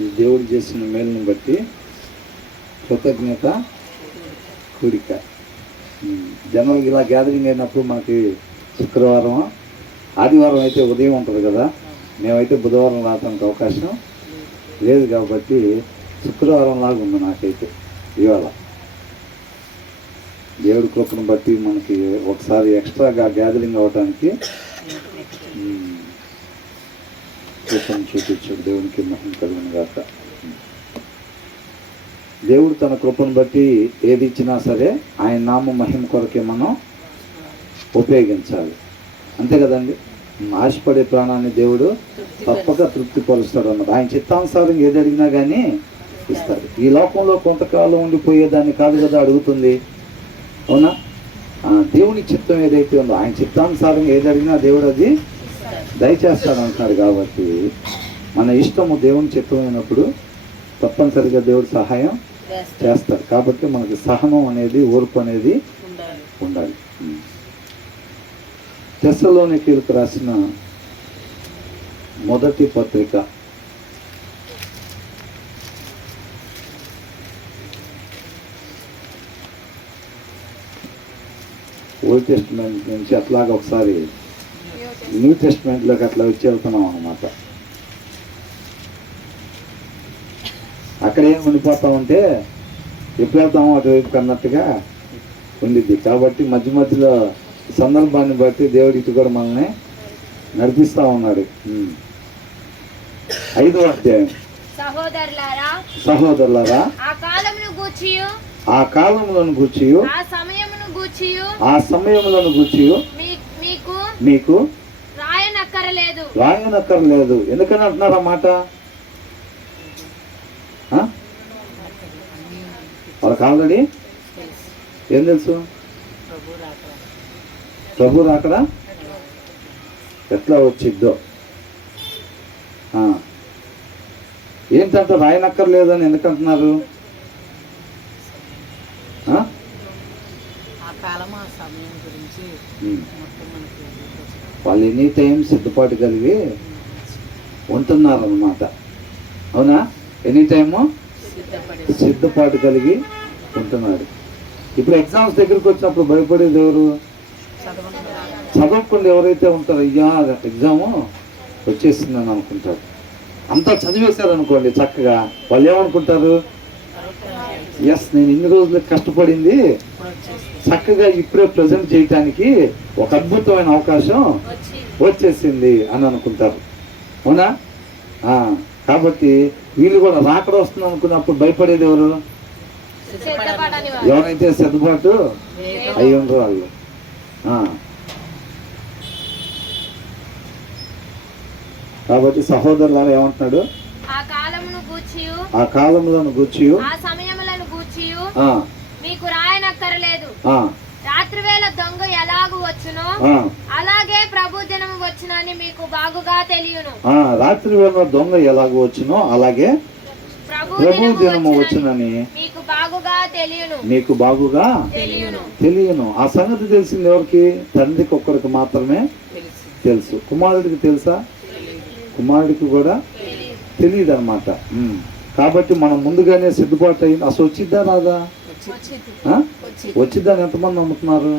ఈ దేవుడు చేసిన మేలుని బట్టి కృతజ్ఞత కూడిక. జనరల్గా ఇలా గ్యాదరింగ్ అయినప్పుడు మనకి శుక్రవారం, ఆదివారం అయితే ఉదయం ఉంటుంది కదా. మేమైతే బుధవారం రావడానికి అవకాశం లేదు కాబట్టి శుక్రవారం లాగా ఉంది నాకైతే ఇవాళ. దేవుడి కృపను బట్టి మనకి ఒకసారి ఎక్స్ట్రాగా గ్యాదరింగ్ అవ్వడానికి కృపను చూపించాడు. దేవునికి మహిమ కలుగును గాక. దేవుడు తన కృపను బట్టి ఏది ఇచ్చినా సరే ఆయన నామ మహిమ కొరకే మనం ఉపయోగించాలి. అంతే కదండి. ఆశపడే ప్రాణాన్ని దేవుడు తప్పక తృప్తిపరుస్తాడు అన్నది. ఆయన చిత్తానుసారం ఏది అడిగినా కానీ ఇస్తాడు. ఈ లోకంలో కొంతకాలం ఉండిపోయేదాన్ని కాదు కదా అడుగుతుంది, అవునా? దేవుని చిత్తం ఏదైతే ఉందో, ఆయన చిత్తానుసారం ఏది అడిగినా దేవుడు అది దయచేస్తాడు అంటున్నాడు. కాబట్టి మన ఇష్టము దేవుని చిత్తమైనప్పుడు తప్పనిసరిగా దేవుడు సహాయం చేస్తాడు. కాబట్టి మనకి సహనం అనేది, ఓర్పు అనేది ఉండాలి. తెస్సలోనికీయులకు రాసిన మొదటి పత్రిక ఓల్డ్ టెస్ట్మెంట్ నుంచి అట్లాగా ఒకసారి న్యూ టెస్ట్మెంట్లోకి అట్లా వచ్చి వెళ్తున్నాం అన్నమాట. అక్కడ ఏం ఉండిపోతామంటే ఎప్పుడు వెళ్తామో అటువైపు అన్నట్టుగా ఉండిద్ది. కాబట్టి మధ్య మధ్యలో సందర్భాన్ని బట్టి దేవుడి ఇటు కూడా మనల్ని నడిపిస్తా ఉన్నాడు. 5వ అధ్యాయం. సహోదరులారా, ఆ కాలములను గూర్చి ఆ సమయములను గూర్చి మీకు రాయనక్కర్లేదు. ఎందుకని అంటున్నారు అన్నమాట? వాళ్ళకి ఆల్రెడీ ఏం తెలుసు? ప్రభు రాకడా ఎట్లా వచ్చిద్దో. ఏంటంటే రాయనక్కర్లేదని ఎందుకంటున్నారు? వాళ్ళు ఎనీ టైం సిద్ధపాటు కలిగి ఉంటున్నారు అన్నమాట. అవునా? ఎనీ టైము సిద్ధపాటు కలిగి ఉంటున్నాడు. ఇప్పుడు ఎగ్జామ్స్ దగ్గరికి వచ్చినప్పుడు భయపడేది ఎవరు? చదవకుండా ఎవరైతే ఉంటారో, అయ్యా ఎగ్జాము వచ్చేసిందని అనుకుంటారు. అంతా చదివేశారు అనుకోండి చక్కగా, వాళ్ళు ఏమనుకుంటారు? ఎస్, నేను ఇన్ని రోజులు కష్టపడింది చక్కగా ఇప్పుడే ప్రజెంట్ చేయటానికి ఒక అద్భుతమైన అవకాశం వచ్చేసింది అని అనుకుంటారు. అవునా? కాబట్టి వీళ్ళు కూడా రాకడ వస్తుంది అనుకున్నప్పుడు భయపడేది ఎవరు? ఎవరైతే సిద్ధపాటు అయి ఉండరు వాళ్ళు. కాబట్టి సహోదరులారా ఏమంటున్నాడు? ఆ కాలములను గూర్చి మీకు రాయనక్కరలేదు. రాత్రివేళ దొంగ ఎలాగూ వచ్చునో అలాగే ప్రభు దినము వచ్చునని మీకు బాగుగా తెలియను. రాత్రివేళ దొంగ ఎలాగూ వచ్చునో అలాగే ప్రభు దినము వచ్చునని మీకు బాగుగా తెలియను. ఆ సంగతి తెలిసింది ఎవరికి? తండ్రికి ఒక్కరికి మాత్రమే తెలుసు. కుమారుడికి తెలుసా? కుమారుడికి కూడా తెలియదు అన్నమాట. కాబట్టి మనం ముందుగానే సిద్ధపాటు అయింది. అసలు వచ్చిద్దా రాదా? వచ్చిద్దని ఎంతమంది నమ్ముతున్నారు?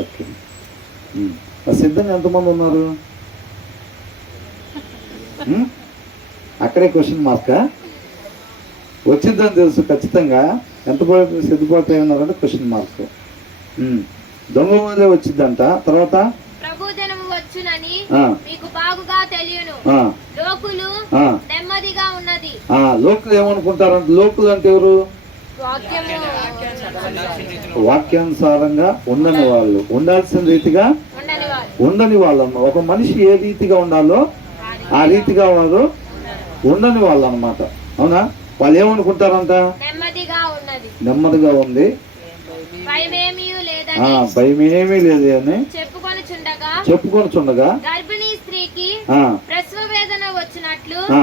ఓకే, సిద్ధంగా ఎంతమంది ఉన్నారు? అక్కడే క్వశ్చన్ మార్కా? వచ్చిద్దని తెలుసు ఖచ్చితంగా. ఎంతపాటు సిద్ధపాటు అయి ఉన్నారంటే క్వశ్చన్ మార్క్. దొంగ ముందే వచ్చిద్దంట. తర్వాత లోకులు ఏమనుకుంటారంటే, లోకులు అంటే ఎవరు? వాక్యానుసారంగా ఉండని వాళ్ళు, ఉండాల్సిన రీతిగా ఉండని వాళ్ళు. ఒక మనిషి ఏ రీతిగా ఉండాలో ఆ రీతిగా వారు ఉండని వాళ్ళు అన్నమాట. అవునా? వాళ్ళు ఏమనుకుంటారంట? నెమ్మదిగా ఉంది, భయమేమీ లేదు అని చెప్పుకొని చుండగా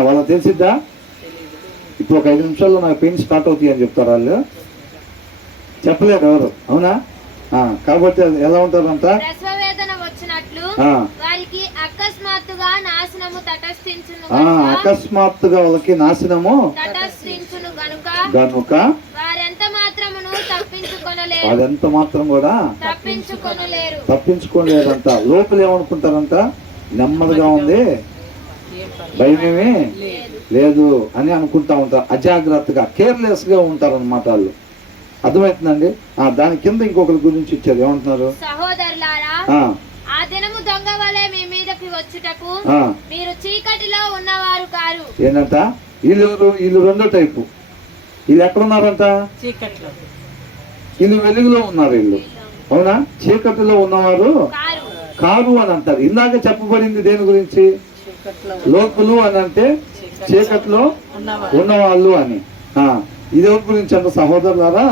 వాళ్ళకి తెలిసిద్దా? ఇప్పుడు ఒక 5 నిమిషాల్లో నాకు పెయిన్ స్టార్ట్ అవుతాయి అని చెప్తారు వాళ్ళు. చెప్పలేరు ఎవరు. అవునా? కాబట్టి ఎలా ఉంటారంట? వారికి అకస్మాత్తుగా నాశనము తటస్థించును అకస్మాత్తుగా వాళ్ళకి నాశనము తటస్థించును గనుక వారెంత మాత్రమును తప్పించుకొనలేరు. వారెంత మాత్రం కూడా తప్పించుకోలేరంట. లోపల ఏమనుకుంటారంట, నెమ్మదిగా ఉంది, భయమేమీ లేదు అని అనుకుంటా ఉంటారు. అజాగ్రత్తగా, కేర్లెస్ గా ఉంటారు అన్నమాట వాళ్ళు. అర్థమవుతుందండి. దాని కింద ఇంకొకరి గురించి ఇచ్చారు, ఏమంటున్నారు, సహోదరులారా ఆ దినము దొంగ వలె మీ మీదకి వచ్చుటకు మీరు చీకటిలో ఉన్నవారు కారు. ఏంటంట, వీళ్ళు రెండో టైపు. వీళ్ళు ఎక్కడున్నారంట, వీళ్ళు వెలుగులో ఉన్నారు. వీళ్ళు అవునా, చీకటిలో ఉన్నవారు కారు అని అంటారు. ఇందాక చెప్పబడింది దేని గురించి, లోకులు అని అంటే చీకట్లో ఉన్నవాళ్ళు అని. ఇది ఎవరి గురించి అంటే, సహోదరులారా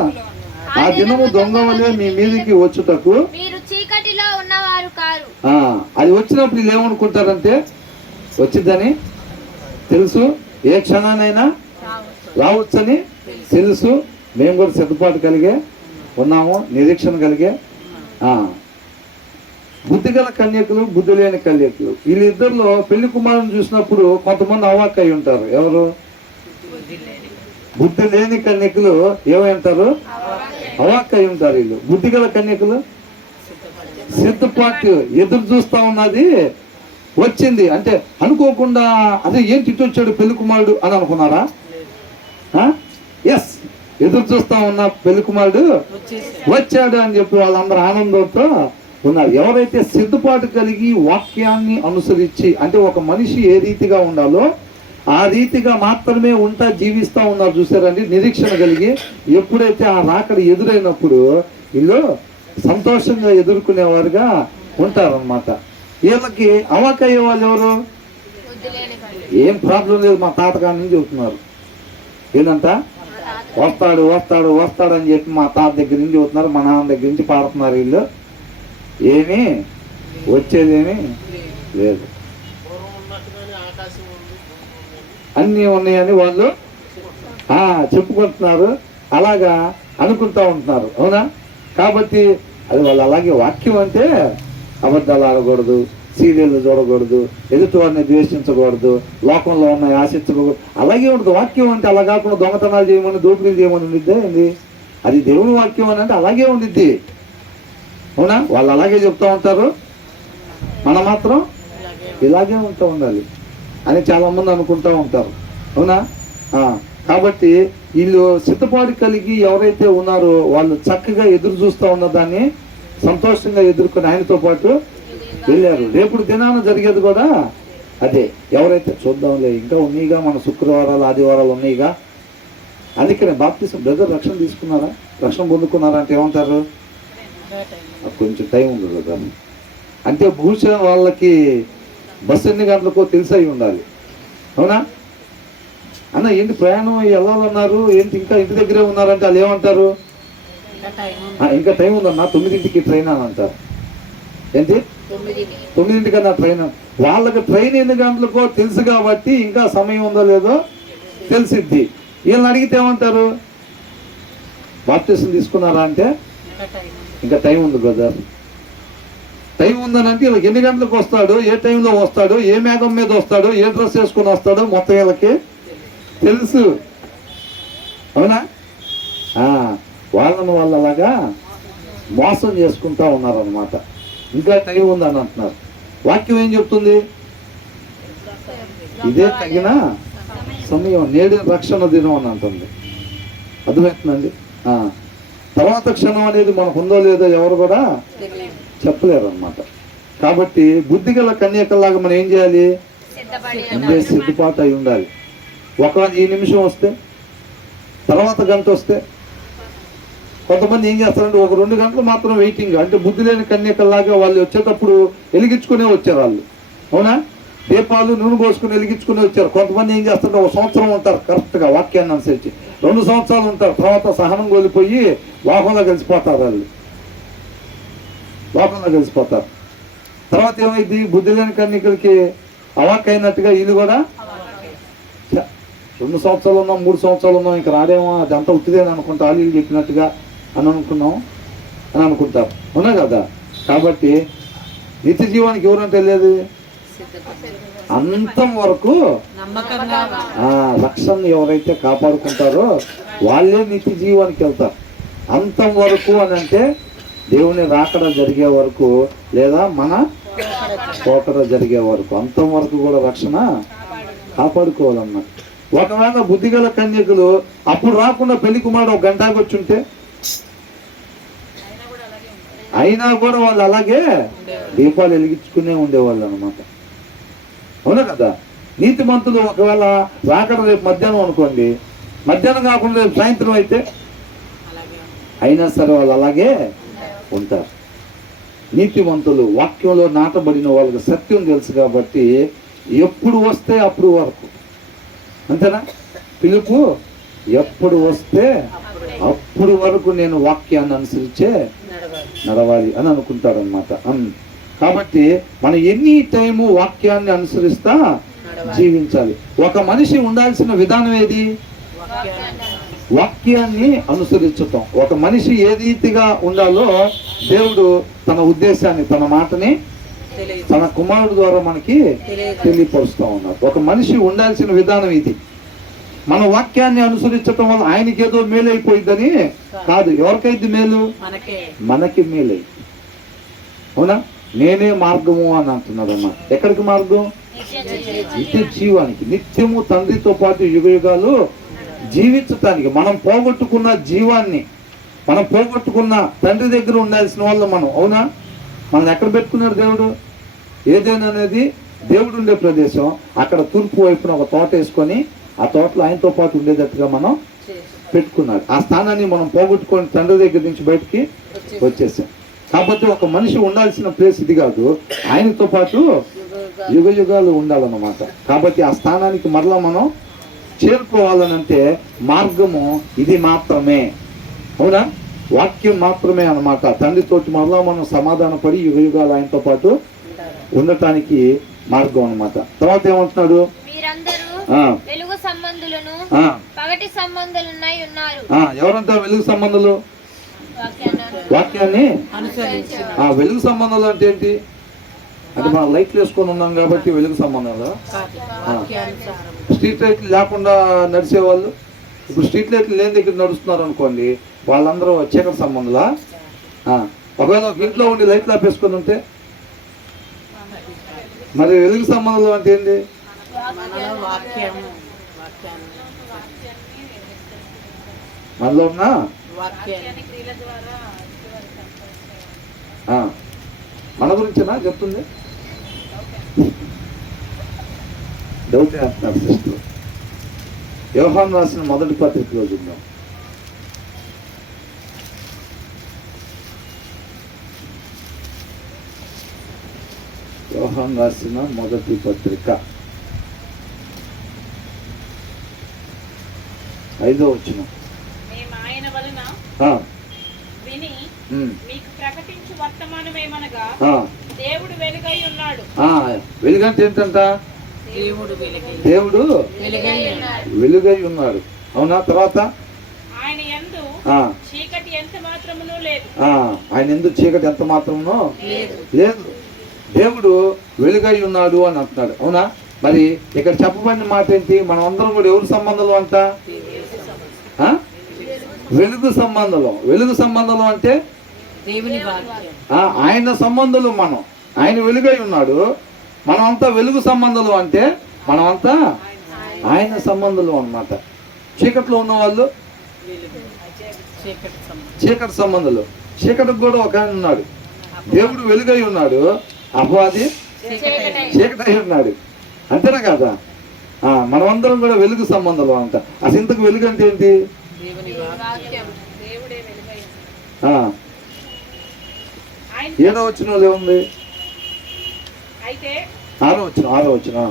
ఆ దినము దొంగ వలె మీ మీదకి వచ్చుటకు చీకటిలో ఉన్నవారు కారు. అది వచ్చినప్పుడు వీళ్ళు ఏమనుకుంటారంటే, వచ్చిందని తెలుసు, ఏ క్షణానైనా రావచ్చని తెలుసు. మేము కూడా సిద్ధపాటు కలిగే ఉన్నాము, నిరీక్షణ కలిగే. బుద్ధి గల కన్యకులు, బుద్ధి లేని కన్యకులు, వీళ్ళిద్దరిలో పెళ్లి కుమారుని చూసినప్పుడు కొంతమంది అవాక్ అయి ఉంటారు. ఎవరు, బుద్ధి లేని కన్యకులు ఏమంటారు, అవాక్ అయి ఉంటారు. వీళ్ళు బుద్ధి గల కన్యకులు సిద్ధపాటు ఎదురు చూస్తా ఉన్నది, వచ్చింది అంటే అనుకోకుండా, అదే ఏంటి ఇటు వచ్చాడు పెళ్లి కుమారుడు అని అనుకున్నారా? ఎస్, ఎదురు చూస్తా ఉన్న పెళ్లి కుమారుడు వచ్చాడు అని చెప్పి వాళ్ళందరూ ఆనందంతో ఉన్నారు. ఎవరైతే సిద్ధపాటు కలిగి వాక్యాన్ని అనుసరించి, అంటే ఒక మనిషి ఏ రీతిగా ఉండాలో ఆ రీతిగా మాత్రమే ఉంటా జీవిస్తా ఉన్నారు చూసారండి, నిరీక్షణ కలిగి. ఎప్పుడైతే ఆ రాకడ ఎదురైనప్పుడు వీళ్ళు సంతోషంగా ఎదుర్కొనేవారుగా ఉంటారన్నమాట. వీళ్ళకి అవాక్ అయ్యే వాళ్ళు ఎవరు, ఏం ప్రాబ్లం లేదు, మా తాతగారి నుంచి చెబుతున్నారు. ఏంటంట, వస్తాడు వస్తాడు వస్తాడు అని చెప్పి మా తాత దగ్గర నుంచి చెబుతున్నారు, మా నాన్న దగ్గర నుంచి పాడుతున్నారు. వీళ్ళు ఏమీ వచ్చేదేమీ లేదు, అన్నీ ఉన్నాయని వాళ్ళు చెప్పుకుంటున్నారు, అలాగా అనుకుంటా ఉంటున్నారు. అవునా, కాబట్టి అది వాళ్ళు అలాగే. వాక్యం అంటే అబద్ధాలు ఆడకూడదు, సీరియళ్ళు చూడకూడదు, ఎదుటి వారిని ద్వేషించకూడదు, లోకంలో ఉన్న ఆశించకూడదు, అలాగే ఉంటుంది. వాక్యం అంటే అలా కాకుండా దొంగతనాలు చేయమని, దోపిడీలు చేయమని ఉండిద్దే ఏంది, అది దేవుని వాక్యం అని అంటే అలాగే ఉండిద్ది. అవునా, వాళ్ళు అలాగే చెప్తూ ఉంటారు, మనం మాత్రం ఇలాగే ఉంటూ ఉండాలి అని చాలా మంది అనుకుంటూ ఉంటారు. అవునా, కాబట్టి వీళ్ళు సిద్ధపాటు కలిగి ఎవరైతే ఉన్నారో వాళ్ళు చక్కగా ఎదురు చూస్తూ ఉన్న దాన్ని సంతోషంగా ఎదుర్కొని ఆయనతో పాటు వెళ్ళారు. రేపు దినాన జరిగేది కూడా అదే. ఎవరైతే చూద్దాంలే, ఇంకా ఉన్నాయిగా మన శుక్రవారాలు ఆదివారాలు ఉన్నాయిగా, అందుకనే బాప్తిసం బ్రదర్ రక్షణ తీసుకున్నారా, రక్షణ పొందుకున్నారా అంటే ఏమంటారు, కొంచెం టైం ఉంది కదా అంటే బహుశా వాళ్ళకి బస్సు ఎన్ని గంటలకో తెలిసి ఉండాలి. అవునా అన్న, ఏంటి ప్రయాణం వెళ్ళాలన్నారు, ఏంటి ఇంకా ఇంటి దగ్గరే ఉన్నారంటే వాళ్ళు ఏమంటారు, ఇంకా టైం ఉందన్నా, 9ంటికి ట్రైన్ అని అంటారు. ఏంటి 9ంటికన్నా ట్రైన్, వాళ్ళకి ట్రైన్ ఎన్ని గంటలకో తెలుసు కాబట్టి ఇంకా సమయం ఉందో లేదో తెలిసిద్ది. వీళ్ళని అడిగితే ఏమంటారు, బాప్టిజం తీసుకున్నారా అంటే ఇంకా టైం ఉంది బ్రదర్. టైం ఉందని అంటే వీళ్ళకి ఎన్ని గంటలకు వస్తాడు, ఏ టైంలో వస్తాడు, ఏ మేఘం మీద వస్తాడు, ఏ డ్రెస్ వేసుకొని వస్తాడో మొత్తం వీళ్ళకి తెలుసు. అవునా, వాళ్ళని వాళ్ళు అలాగా మోసం చేసుకుంటా ఉన్నారనమాట. ఇంకా టైం ఉందని అంటున్నారు. వాక్యం ఏం చెప్తుంది, ఇదే తగిన సమయం, నేడు రక్షణ దినం అని అంటుంది. అర్థమవుతుందండి. తర్వాత క్షణం అనేది మనకు ఉందో లేదో ఎవరు కూడా చెప్పలేరు అనమాట. కాబట్టి బుద్ధి గల కన్యకల్లాగా మనం ఏం చేయాలి, ముందే సిద్ధపాటు అయి ఉండాలి. ఒకవేళ ఈ నిమిషం వస్తే, తర్వాత గంట వస్తే, కొంతమంది ఏం చేస్తారంటే ఒక 2 గంటలు మాత్రం వెయిటింగ్, అంటే బుద్ధి లేని కన్యకల్లాగా వాళ్ళు వచ్చేటప్పుడు వెలిగించుకునే వచ్చారు వాళ్ళు. అవునా, దీపాలు నూనె పోసుకుని వెలిగించుకుని వచ్చారు. కొంతమంది ఏం చేస్తారంటే 1 సంవత్సరం ఉంటారు కరెక్ట్గా వాక్యాన్ని అనుసరించి, 2 సంవత్సరాలు ఉంటారు, తర్వాత సహనం కోల్పోయి లోకంలో కలిసిపోతారు. వాళ్ళు లోకంలో కలిసిపోతారు. తర్వాత ఏమైంది, బుద్ధి లేని కన్యకలకి అవాక్ అయినట్టుగా వీళ్ళు కూడా 2 సంవత్సరాలు ఉన్నాం, 3 సంవత్సరాలు ఉన్నాం, ఇంకా రాడేమో, అదంతా ఉట్టిదేని అనుకుంటా, వాళ్ళు చెప్పినట్టుగా అని అనుకున్నాం అని అనుకుంటారు. అవునా కదా. కాబట్టి నిత్య జీవానికి ఎవరంటే వెళ్ళేది? అంతం వరకు రక్షణ ఎవరైతే కాపాడుకుంటారో వాళ్ళే నిత్య జీవానికి వెళ్తారు. అంతం వరకు అని అంటే దేవుని రాకడ జరిగే వరకు, లేదా మన పోకడ జరిగే వరకు, అంతం వరకు కూడా రక్షణ కాపాడుకోవాలన్నమాట. ఒకవేళ బుద్ధిగల కన్యకులు అప్పుడు రాకుండా పెళ్లి కుమారుడు ఒక గంటకు వచ్చి ఉంటే అయినా కూడా వాళ్ళు అలాగే దీపాలు వెలిగించుకునే ఉండేవాళ్ళు అనమాట. అవునా కదా? నీతిమంతులు ఒకవేళ రాకడ రేపు మధ్యాహ్నం అనుకోండి, మధ్యాహ్నం కాకుండా రేపు సాయంత్రం అయితే అయినా సరే వాళ్ళు అలాగే ఉంటారు. నీతిమంతులు వాక్యంలో నాటబడిన వాళ్ళకి సత్యం తెలుసు కాబట్టి ఎప్పుడు వస్తే అప్పుడు వరకు, అంతేనా? పిలుపు ఎప్పుడు వస్తే అప్పుడు వరకు నేను వాక్యాన్ని అనుసరించే నడవాలి అని అనుకుంటారు అనమాట. కాబట్టి మనం ఎనీ టైము వాక్యాన్ని అనుసరిస్తా జీవించాలి. ఒక మనిషి ఉండాల్సిన విధానం ఏది? వాక్యాన్ని అనుసరించటం. ఒక మనిషి ఏ రీతిగా ఉండాలో దేవుడు తన ఉద్దేశాన్ని, తన మాటని తన కుమారుడు ద్వారా మనకి తెలియపరుస్తూ ఉన్నారు. ఒక మనిషి ఉండాల్సిన విధానం ఇది. మన వాక్యాన్ని అనుసరించటం వల్ల ఆయనకి ఏదో మేలు అయిపోయిందని కాదు. ఎవరికైతే మేలు? మనకి మేలు. అవునా? నేనే మార్గము అని అంటున్నాడు అన్నమాట. ఎక్కడికి మార్గం? నిత్య జీవానికి, నిత్యము తండ్రితో పాటు యుగ యుగాలు జీవించటానికి. మనం పోగొట్టుకున్న జీవాన్ని, మనం పోగొట్టుకున్న తండ్రి దగ్గర ఉండాల్సిన వాళ్ళు మనం. అవునా? మనం ఎక్కడ పెట్టుకున్నాడు దేవుడు? ఏదైనా అనేది దేవుడు ఉండే ప్రదేశం. అక్కడ తూర్పు వైపున ఒక తోట వేసుకొని ఆ తోటలో ఆయనతో పాటు ఉండేటట్టుగా మనం పెట్టుకున్నాడు. ఆ స్థానాన్ని మనం పోగొట్టుకొని తండ్రి దగ్గర నుంచి బయటికి వచ్చేసాం. కాబట్టి ఒక మనిషి ఉండాల్సిన ప్లేస్ ఇది కాదు, ఆయనతో పాటు యుగ యుగాలు ఉండాలన్నమాట. కాబట్టి ఆ స్థానానికి మరలా మనం చేరుకోవాలనంటే మార్గము ఇది మాత్రమే. అవునా? వాక్యం మాత్రమే అన్నమాట. తండ్రితోటి మరలా మనం సమాధాన పడి యుగ యుగాలు ఆయనతో పాటు ఉండటానికి మార్గం అన్నమాట. తర్వాత ఏమంటున్నాడు? వెలుగు సంబంధులను పగటి సంబంధులున్నై ఉన్నారు. ఎవరంతా వెలుగు సంబంధులు? వాక్యాన్ని వెలుగు సంబంధాలు అంటే ఏంటి? అంటే మనం లైట్లు వేసుకొని ఉన్నాం కాబట్టి వెలుగు సంబంధాలు. స్ట్రీట్ లైట్లు లేకుండా నడిచేవాళ్ళు, ఇప్పుడు స్ట్రీట్ లైట్లు లేని దగ్గర నడుస్తున్నారు అనుకోండి, వాళ్ళందరూ చీకటి సంబంధులా? ఒకవేళ ఇంట్లో ఉండి లైట్లు ఆపేసుకొని ఉంటే మరి వెలుగు సంబంధాలు అంటే ఏంటి? మనలో ఉన్న మన గురించేనా చెప్తుంది? డౌట్ అంటున్నారు సిస్టర్. యోహాను రాసిన మొదటి పత్రికలో చూద్దాం. యోహాను రాసిన మొదటి పత్రిక 5వ వచనం. మేము ఆయన వలన విని మీకు ప్రకటించు వర్తమానమేమనగా దేవుడు వెలుగై ఉన్నాడు. వెలుగంటే ఏంటంట? దేవుడు వెలుగై ఉన్నాడు. అవునా? తర్వాత ఆయన యందు చీకటి ఎంత మాత్రమును లేదు. ఆయన యందు చీకటి ఎంత మాత్రమునో లేదు. దేవుడు వెలుగై ఉన్నాడు అని అంటున్నాడు. అవునా? మరి ఇక్కడ చెప్పబడిన మాట ఏంటి? మనం అందరం కూడా ఎవరి సంబంధం అంట? వెలుగు సంబంధం. వెలుగు సంబంధం అంటే ఆయన సంబంధులు మనం. ఆయన వెలుగై ఉన్నాడు, మనమంతా వెలుగు సంబంధులు. అంటే మనమంతా ఆయన సంబంధులు అన్నమాట. చీకట్లో ఉన్న వాళ్ళు చీకటి సంబంధులు. చీకటికి కూడా ఒక ఆయన ఉన్నాడు. దేవుడు వెలుగై ఉన్నాడు, అపవాది చీకటి అయి ఉన్నాడు. అంతేనా కదా? మనమందరం కూడా వెలుగు సంబంధాలు అంట. అసలు ఇంతకు వెలుగు అంటే ఏంటి? 7వ వచనంలో ఏముంది? 6వ వచనం.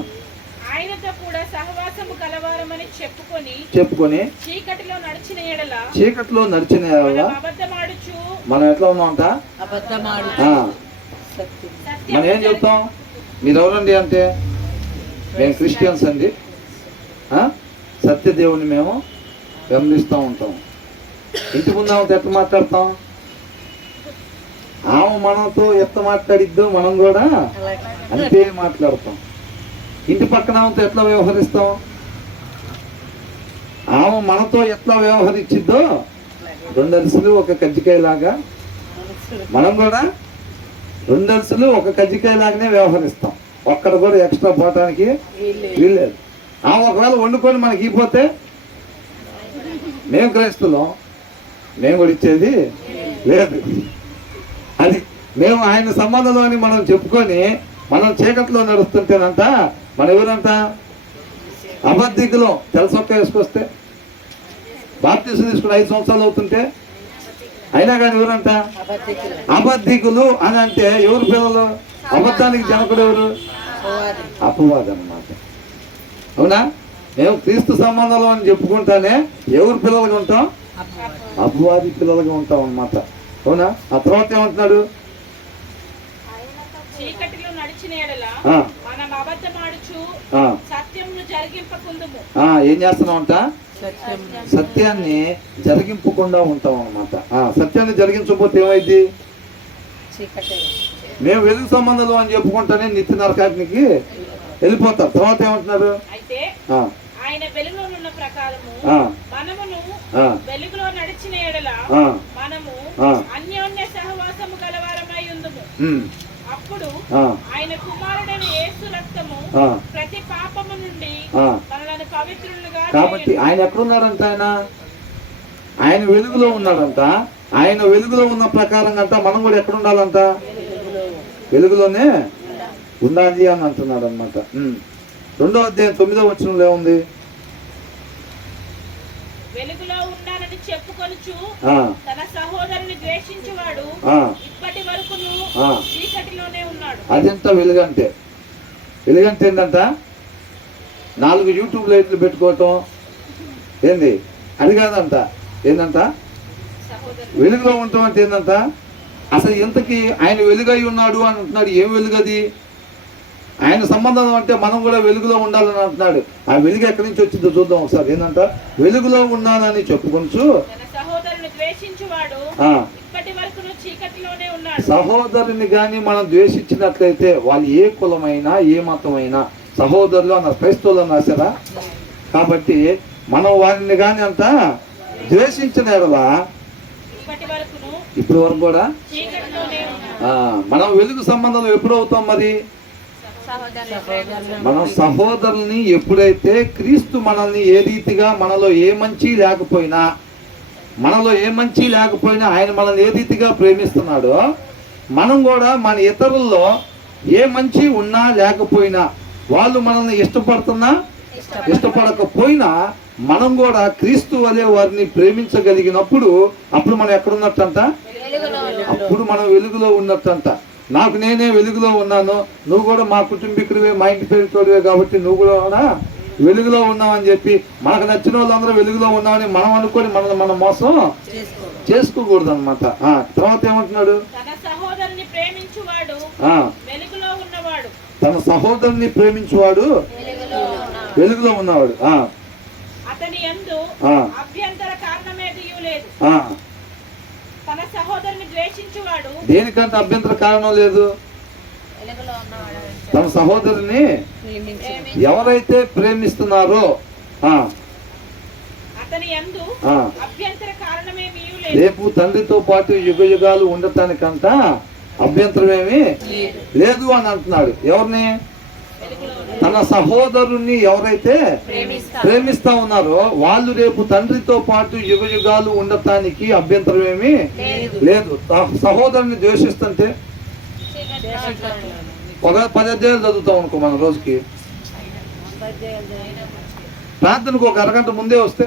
ఆయనతో కూడా సహవాసము కలవారమని చెప్పుకొని చీకటిలో నడిచిన ఎడల మనం ఎట్లా ఉన్నామంట? మనం ఏం చెప్తాం? మీరు ఎవరండి అంటే మేము క్రిస్టియన్స్ అండి, సత్యదేవుని మేము వెంబడిస్తూ ఉంటాం. ఇంటి ముందు ఎట్లా మాట్లాడతాం? ఆమె మనతో ఎంత మాట్లాడిద్దో మనం కూడా అంతే మాట్లాడతాం. ఇంటి పక్కన ఆమెతో ఎట్లా వ్యవహరిస్తాం, ఆమె మనతో ఎట్లా వ్యవహరించిద్దో రెండు అరిసెలు ఒక కజ్జికాయలాగా మనం కూడా రెండు అరిసెలు ఒక కజ్జికాయలాగానే వ్యవహరిస్తాం. ఒక్కడ కూడా ఎక్స్ట్రా పోవటానికి వీల్లేదు. ఆమె ఒకవేళ వండుకొని మనకి ఇవ్వకపోతే మేము క్రైస్తవులం, మేము కూడా ఇచ్చేది లేదు. అది మేము ఆయన సంబంధంలో అని మనం చెప్పుకొని మనం చీకట్లో నడుస్తుంటేనంట మన ఎవరంట అబద్ధికులు. తెలసొక్క వేసుకొస్తే బాప్టిజం తీసుకుని 5 సంవత్సరాలు అవుతుంటే అయినా కానీ ఎవరంట అబద్ధికులు అని అంటే ఎవరు పిల్లలు? అబద్ధానికి జనకుడు ఎవరు? అపవాది అన్నమాట. అవునా? మేము క్రీస్తు సంబంధంలో అని చెప్పుకుంటానే ఎవరు పిల్లలుగా ఉంటాం? అపవాది పిల్లలుగా ఉంటాం అన్నమాట. అవునా? ఆ తర్వాత ఏమంటున్నాడు? చీకటిలో నడిచిన యెడల మనం అబద్ధమాడుచు సత్యమును జరిగింపకుందుము. ఏం చేస్తున్నామంట? సత్యాన్ని జరిగింపకుండా ఉంటాం అన్నమాట. సత్యాన్ని జరిగించకపోతే ఏమైంది? మేము వెలుగు సంబంధాలు అని చెప్పుకుంటానే నిత్య నరకాగ్నికి వెళ్ళిపోతారు. తర్వాత ఏమంటున్నారు? అయితే ఆయన వెలుగులో ఉన్న ప్రకారము మనమును వెలుగులో నడిచిన యెడల మనము అన్యోన్య సహవాసము గలవారమై ఉందుము. అప్పుడు ఆయన కుమారుడైన యేసు రక్తము ప్రతి పాపము నుండి మనలను పవిత్రులుగా. కాబట్టి ఆయన ఎక్కడున్నాడంట? ఆయన వెలుగులో ఉన్నాడంట. ఆయన వెలుగులో ఉన్న ప్రకారంగా అంట మనం కూడా ఎక్కడ ఉండాలంట? వెలుగులోనే ఉండాలి అని అంటున్నాడు అనమాట. 2వ అధ్యాయం 9వ వచనంలో ఏముంది? వెలుగులో ఉన్నానని చెప్పుకొనుచు తన సహోదరుని ద్వేషించువాడు ఇప్పటి వరకును చీకటిలోనే ఉన్నాడు. అదెంత వెలుగంటే? వెలుగంటే ఏంటంట? 4 యూట్యూబ్ లైట్లు పెట్టుకోవటం ఏంది? అది కాదంట. ఏందంట? వెలుగులో ఉండటం అంటే ఏందంట? అసలు ఎంతకి ఆయన వెలుగై ఉన్నాడు అని అంటున్నాడు. ఏం వెలుగది? ఆయన సంబంధం అంటే మనం కూడా వెలుగులో ఉండాలని అంటున్నాడు. ఆ వెలుగు ఎక్కడి నుంచి వచ్చిందో చూద్దాం ఒకసారి. ఏంటంట? వెలుగులో ఉన్నానని చెప్పుకొంచు సహోదరుని గాని మనం ద్వేషించినట్లయితే వాళ్ళు ఏ కులమైనా ఏ మతమైనా సహోదరులు అన్న క్రైస్తవులు అన్నారా. కాబట్టి మనం వారిని గాని అంత ద్వేషించిన ఎడలా ఇప్పటి వరకు కూడా మనం వెలుగు సంబంధంలో ఎప్పుడు అవుతాం? మరి మనం సహోదరుల్ని ఎప్పుడైతే క్రీస్తు మనల్ని ఏ రీతిగా మనలో ఏ మంచి లేకపోయినా ఆయన మనల్ని ఏ రీతిగా ప్రేమిస్తున్నాడో మనం కూడా మన ఇతరుల్లో ఏ మంచి ఉన్నా లేకపోయినా వాళ్ళు మనల్ని ఇష్టపడకపోయినా మనం కూడా క్రీస్తు వలె వారిని ప్రేమించగలిగినప్పుడు అప్పుడు మనం ఎక్కడున్నట్టంట? అప్పుడు మనం వెలుగులో ఉన్నట్టంట. నాకు నేనే వెలుగులో ఉన్నాను, నువ్వు కూడా మా కుటుంబీకుడివే, మా ఇంటి పేరు తోడివే, కాబట్టి నువ్వు కూడా వెలుగులో ఉన్నావని చెప్పి మనకు నచ్చిన వాళ్ళందరూ వెలుగులో ఉన్నామని మనం అనుకొని మనం మోసం చేసుకోకూడదు అనమాట. తర్వాత ఏమంటున్నాడు? తన సహోదరుని ప్రేమించువాడు వెలుగులో ఉన్నవాడు అతని యందు అభ్యంతర కారణమేదియూ లేదు. తన సహోదరుని ద్వేషించువాడు దేనికంటే అభ్యంతర కారణం లేదు. తన సహోదరుని ఎవరైతే ప్రేమిస్తున్నారో అతని యందు అభ్యంతర కారణమేమీ లేదు. రేపు తండ్రితో పాటు యుగ యుగాలు ఉండటానికంట అభ్యంతరమేమీ లేదు అని అంటున్నాడు. ఎవరిని? తన సహోదరుణ్ణి ఎవరైతే ప్రేమిస్తా ఉన్నారో వాళ్ళు రేపు తండ్రితో పాటు యుగ యుగాలు ఉండటానికి అభ్యంతరం ఏమీ లేదు. సహోదరుని ద్వేషిస్తుంటే ఒక 10 అధ్యాయాలు చదువుతాం అనుకో మనం రోజుకి. ప్రార్థనకు ఒక అరగంట ముందే వస్తే,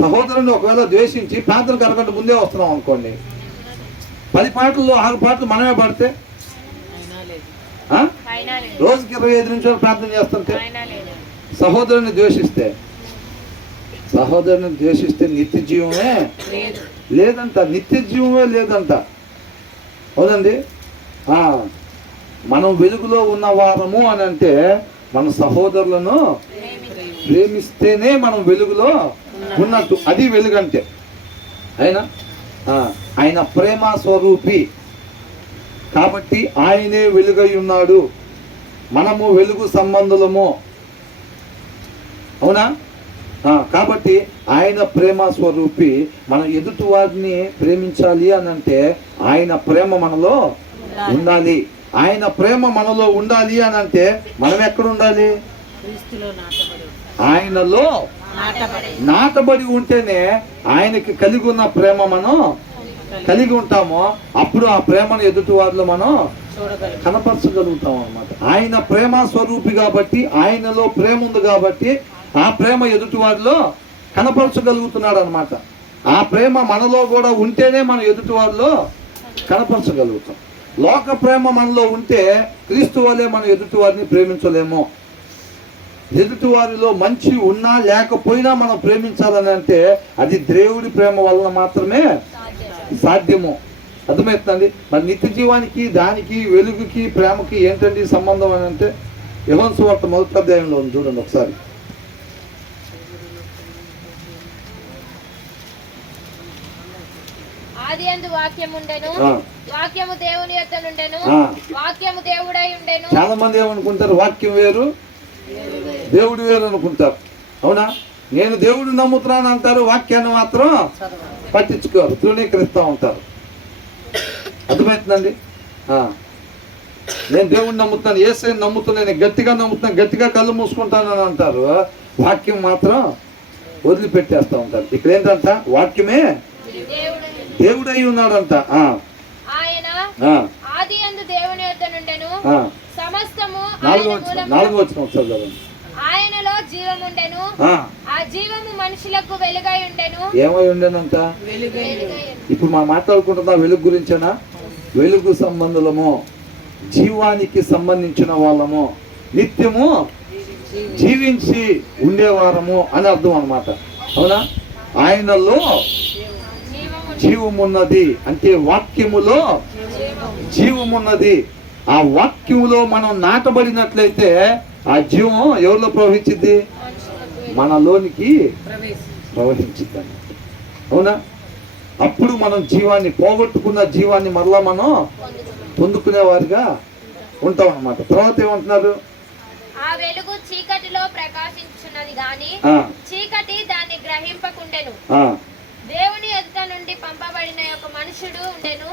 సహోదరుని ఒకవేళ ద్వేషించి ప్రార్థనకు అరగంట ముందే వస్తున్నాం అనుకోండి, 10 పాటల్లో 6 పాటలు మనమే పాడితే రోజుకి 25 నిమిషాలు ప్రార్థన చేస్తుంటే, సహోదరుని ద్వేషిస్తే నిత్య జీవమే లేదంట. నిత్య జీవమే లేదంట. అవునండి. మనం వెలుగులో ఉన్న వారము అని అంటే మన సహోదరులను ప్రేమిస్తేనే మనం వెలుగులో ఉన్నట్టు. అది వెలుగంటే. అయినా ఆయన ప్రేమ స్వరూపి కాబట్టి ఆయనే వెలుగై ఉన్నాడు. మనము వెలుగు సంబంధులము, అవునా? కాబట్టి ఆయన ప్రేమ స్వరూపి. మనం ఎదుటి వారిని ప్రేమించాలి అని అంటే ఆయన ప్రేమ మనలో ఉండాలి. ఆయన ప్రేమ మనలో ఉండాలి అని అంటే మనం ఎక్కడ ఉండాలి? ఆయనలో నాటబడి ఉంటేనే ఆయనకి కలిగి ఉన్న ప్రేమ మనం కలిగి ఉంటామో అప్పుడు ఆ ప్రేమను ఎదుటి వారిలో మనం కనపరచగలుగుతాం అన్నమాట. ఆయన ప్రేమ స్వరూపి కాబట్టి, ఆయనలో ప్రేమ ఉంది కాబట్టి ఆ ప్రేమ ఎదుటి వారిలో కనపరచగలుగుతున్నాడు అన్నమాట. ఆ ప్రేమ మనలో కూడా ఉంటేనే మనం ఎదుటి వారిలో కనపరచగలుగుతాం. లోక ప్రేమ మనలో ఉంటే క్రీస్తు వలె మనం ఎదుటి వారిని ప్రేమించలేము. ఎదుటి వారిలో మంచి ఉన్నా లేకపోయినా మనం ప్రేమించాలని అంటే అది దేవుడి ప్రేమ వలన మాత్రమే సాధ్యము. అర్థమవుతుందండి? మరి నిత్య జీవానికి, దానికి, వెలుగుకి, ప్రేమకి ఏంటండి సంబంధం అని అంటే యోహాను సువార్త 1వ అధ్యాయంలో ఉంది, చూడండి ఒకసారి. ఆదియందు వాక్యము ఉండెను, వాక్యము దేవుని యొద్ద నుండెను, వాక్యము దేవుడై ఉండెను. చాలా మంది ఏమనుకుంటారు? వాక్యం వేరు, దేవుడు వేరు అనుకుంటారు. అవునా? నేను దేవుడిని నమ్ముతున్నాను అంటారు, వాక్యాన్ని మాత్రం పట్టించుకోరు, తృణీకరిస్తూ ఉంటారు. అర్థమవుతుందండి? నేను దేవుడిని నమ్ముతాను, యేసుని నమ్ముతున్నాను, గట్టిగా నమ్ముతున్నాను, గట్టిగా కళ్ళు మూసుకుంటాను అని అంటారు. వాక్యం మాత్రం వదిలిపెట్టేస్తూ ఉంటారు. ఇక్కడ ఏంటంట? వాక్యమే దేవుడై ఉన్నాడంట. ఆయన ఆదియందు దేవుని యొద్ద నుండెను, సమస్తము 4వ వచనం ఒకసారి. ఆయనలో జీవం ఉండెను, ఆ జీవము మనుషులకు వెలుగై ఉండెను. ఏమై ఉండేనంట? ఇప్పుడు మనం మాట్లాడుకుంటున్నా వెలుగు గురించేనా? వెలుగు సంబంధులము, జీవానికి సంబంధించిన వాళ్ళము, నిత్యము జీవించి ఉండేవారము అని అర్థం అన్నమాట. అవునా? ఆయనలో జీవమున్నది అంటే వాక్యములో జీవమున్నది. ఆ వాక్యములో మనం నాటబడినట్లయితే ఆ జీవం ఎవరిలో ప్రవహించింది? మనలోనికి ప్రవహించింది. అవునా? అప్పుడు మనం జీవాన్ని, పోగొట్టుకున్న జీవాన్ని మరలా మనం పొందుకునే వారిగా ఉంటాం అన్నమాట. తర్వాత ఏమంటున్నారు? ఆ వెలుగు చీకటిలో ప్రకాశించున్నది గాని చీకటి దాన్ని గ్రహింపకుండెను. దేవుని ఎదుట నుండి పంపబడిన ఒక మనుషుడు ఉండెను,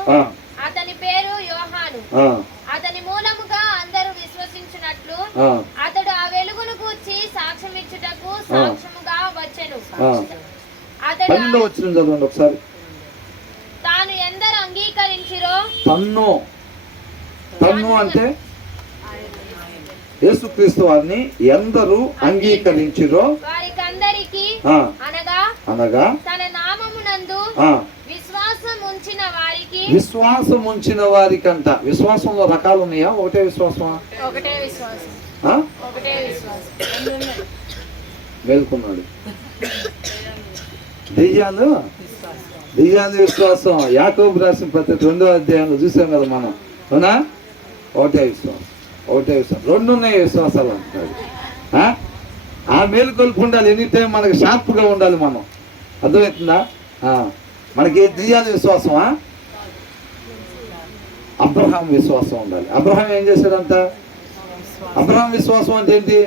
అతని పేరు యోహాను. అతని మూలముగా అందరూ విశ్వసించినట్లు అతడు ఆ వెలుగును గూర్చి సాక్ష్యం ఇచ్చుటకు సాక్ష్యముగా వచ్చెను. అతడు ఒకసారి తాను ఎందరు అంగీకరించిరో, తన్ను అంటే యేసుక్రీస్తు వారిని ఎందరూ అంగీకరించిరో వారికందరికి అనగా తన నామమునందు విశ్వాసం ఉంచిన వారికి. విశ్వాసం ఉంచిన వారికంట. విశ్వాసంలో రకాలు ఉన్నాయా? ఒకటే విశ్వాసమా? ఒకటే విశ్వాసం. మేల్కొన్నాడు. దెయ్యాలు విశ్వాసం. యాకోబు రాసిన పత్రిక 2వ అధ్యాయంలో చూసాం కదా మనం. అవునా? ఒకటే విశ్వాసం. రెండు ఉన్నాయి విశ్వాసాలు అంటున్నాడు. ఆ మేలుకొల్పు ఉండాలి. ఎనీ టైం మనకి షార్ప్గా ఉండాలి మనం. అర్థమవుతుందా? మనకి దెయ్యాల విశ్వాసమా? అబ్రహాం విశ్వాసం ఉండాలి. అబ్రహాం ఏం చేశాడంట? అబ్రహాం విశ్వాసం అంటే ఏంటి?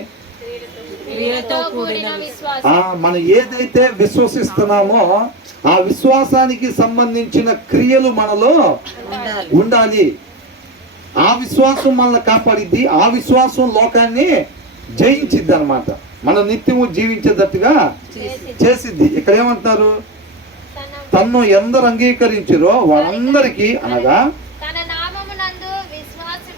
మనం ఏదైతే విశ్వసిస్తున్నామో ఆ విశ్వాసానికి సంబంధించిన క్రియలు మనలో ఉండాలి. ఆ విశ్వాసం మనల్ని కాపాడిద్ది. ఆ విశ్వాసం లోకాన్ని జయించిద్ది అన్నమాట. మనం నిత్యము జీవించేటట్టుగా చేసిద్ది. ఇక్కడ ఏమంటున్నారు? తన్ను ఎందరు అంగీకరించిరో వారందరికీ, అనగా తన నామమునందు విశ్వాసం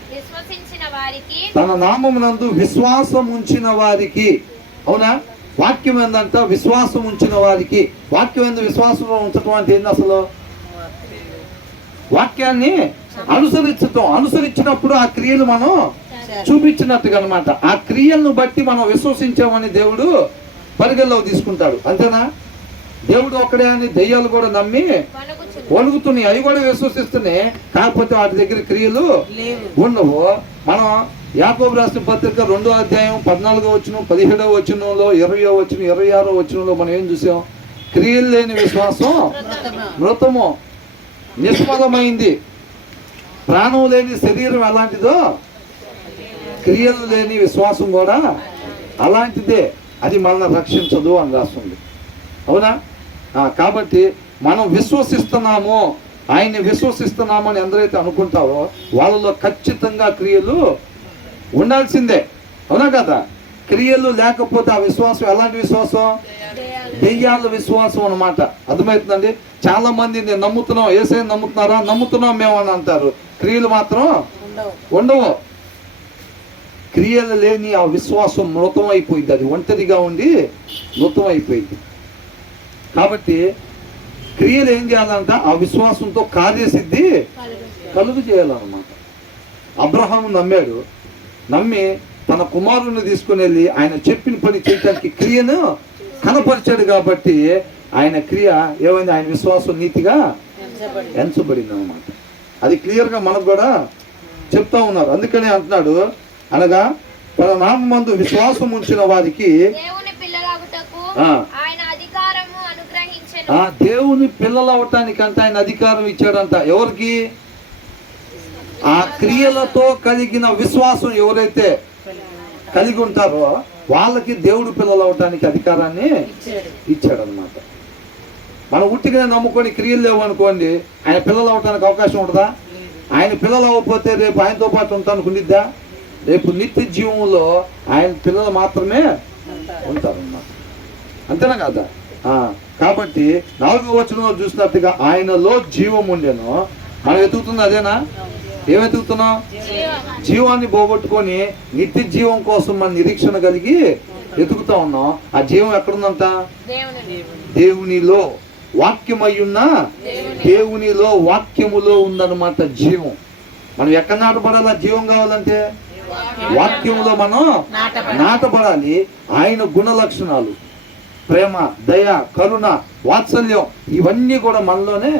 ఉంచిన వారికి. అవునా? వాక్యం ఏందంట? విశ్వాసం ఉంచిన వారికి. వాక్యం ఏంది? విశ్వాసంలో ఉంచటం అంటే ఏంది అసలు? వాక్యాన్ని అనుసరించినప్పుడు ఆ క్రియలు మనం చూపించినట్టుగా అనమాట. ఆ క్రియలను బట్టి మనం విశ్వసించామని దేవుడు పరిగణలో తీసుకుంటాడు. అంతేనా? దేవుడు ఒక్కడే అని దెయ్యాలు కూడా నమ్మి వణుకుతున్నాయి, అవి కూడా విశ్వసిస్తున్నాయి. కాకపోతే వాటి దగ్గర క్రియలు ఉండవు. మనం యాకోబు రాసిన పత్రిక 2వ అధ్యాయం 14వ వచనం, 17వ వచనంలో, 20వ వచనం, 26వ వచనంలో మనం ఏం చూసాం? క్రియలు లేని విశ్వాసం మృతము. నిష్ఫలమైంది. ప్రాణం లేని శరీరం ఎలాంటిదో క్రియలు లేని విశ్వాసం కూడా అలాంటిదే. అది మనల్ని రక్షించదు అని రాస్తుంది. అవునా? కాబట్టి మనం విశ్వసిస్తున్నాము, ఆయన్ని విశ్వసిస్తున్నామని ఎందరైతే అనుకుంటారో వాళ్ళలో ఖచ్చితంగా క్రియలు ఉండాల్సిందే. అవునా కదా? క్రియలు లేకపోతే ఆ విశ్వాసం ఎలాంటి విశ్వాసం? దెయ్యాల విశ్వాసం అన్నమాట. అర్థమవుతుందండి? చాలా మంది నేను నమ్ముతున్నాం, యేసయ్యని నమ్ముతున్నారా? నమ్ముతున్నాం మేము అని అంటారు, క్రియలు మాత్రం ఉండవు. క్రియలు లేని ఆ విశ్వాసం మృతం అయిపోయింది. అది ఒంటరిగా ఉండి మృతం అయిపోయింది. కాబట్టి క్రియలు ఏం చేయాలంట? ఆ విశ్వాసంతో కార్యసిద్ధి కలుగు చేయాలన్నమాట. అబ్రహాము నమ్మాడు, నమ్మి తన కుమారుని తీసుకుని వెళ్ళి ఆయన చెప్పిన పని చేయడానికి క్రియను కనపరిచాడు. కాబట్టి ఆయన క్రియ ఏమైంది? ఆయన విశ్వాసం నీతిగా ఎంచబడింది అన్నమాట. అది క్లియర్గా మనకు కూడా చెప్తా ఉన్నారు. అందుకని అంటున్నాడు, అనగా తన నామందు విశ్వాసం ఉంచిన వారికి దేవుని పిల్లలగుటకు ఆయన అధికారము అనుగ్రహించెను. దేవుని పిల్లలు అవటానికంటే ఆయన అధికారం ఇచ్చాడంట. ఎవరికి? ఆ క్రియలతో కలిగిన విశ్వాసం ఎవరైతే కలిగి ఉంటారో వాళ్ళకి దేవుడు పిల్లలు అవటానికి అధికారాన్ని ఇచ్చాడనమాట. మనం ఉట్టిగా నమ్ముకొని క్రియలు లేవు అనుకోండి, ఆయన పిల్లలు అవటానికి అవకాశం ఉంటుందా? ఆయన పిల్లలు అవ్వకపోతే రేపు ఆయనతో పాటు ఉంటానికి ఉండిద్దా? రేపు నిత్య జీవంలో ఆయన పిల్లలు మాత్రమే ఉంటారన్నమాట. అంతేనా కదా? కాబట్టి 4వ వచనంలో చూసినట్టుగా ఆయనలో జీవం ఉండెను. మనం వెతుకుతున్నా అదేనా? ఏం వెతుకుతున్నాం? జీవాన్ని పోగొట్టుకొని నిత్య జీవం కోసం మన నిరీక్షణ కలిగి వెతుకుతా ఉన్నాం. ఆ జీవం ఎక్కడుందంట? దేవునిలో. వాక్యమయ్యున్న దేవునిలో, వాక్యములో ఉందన్నమాట జీవం. మనం ఎక్కడ నాటపడాలి? జీవం కావాలంటే వాక్యములో మనం నాటపడాలి. ఆయన గుణ లక్షణాలు, ప్రేమ, దయ, కరుణ, వాత్సల్యం ఇవన్నీ కూడా మనలోనే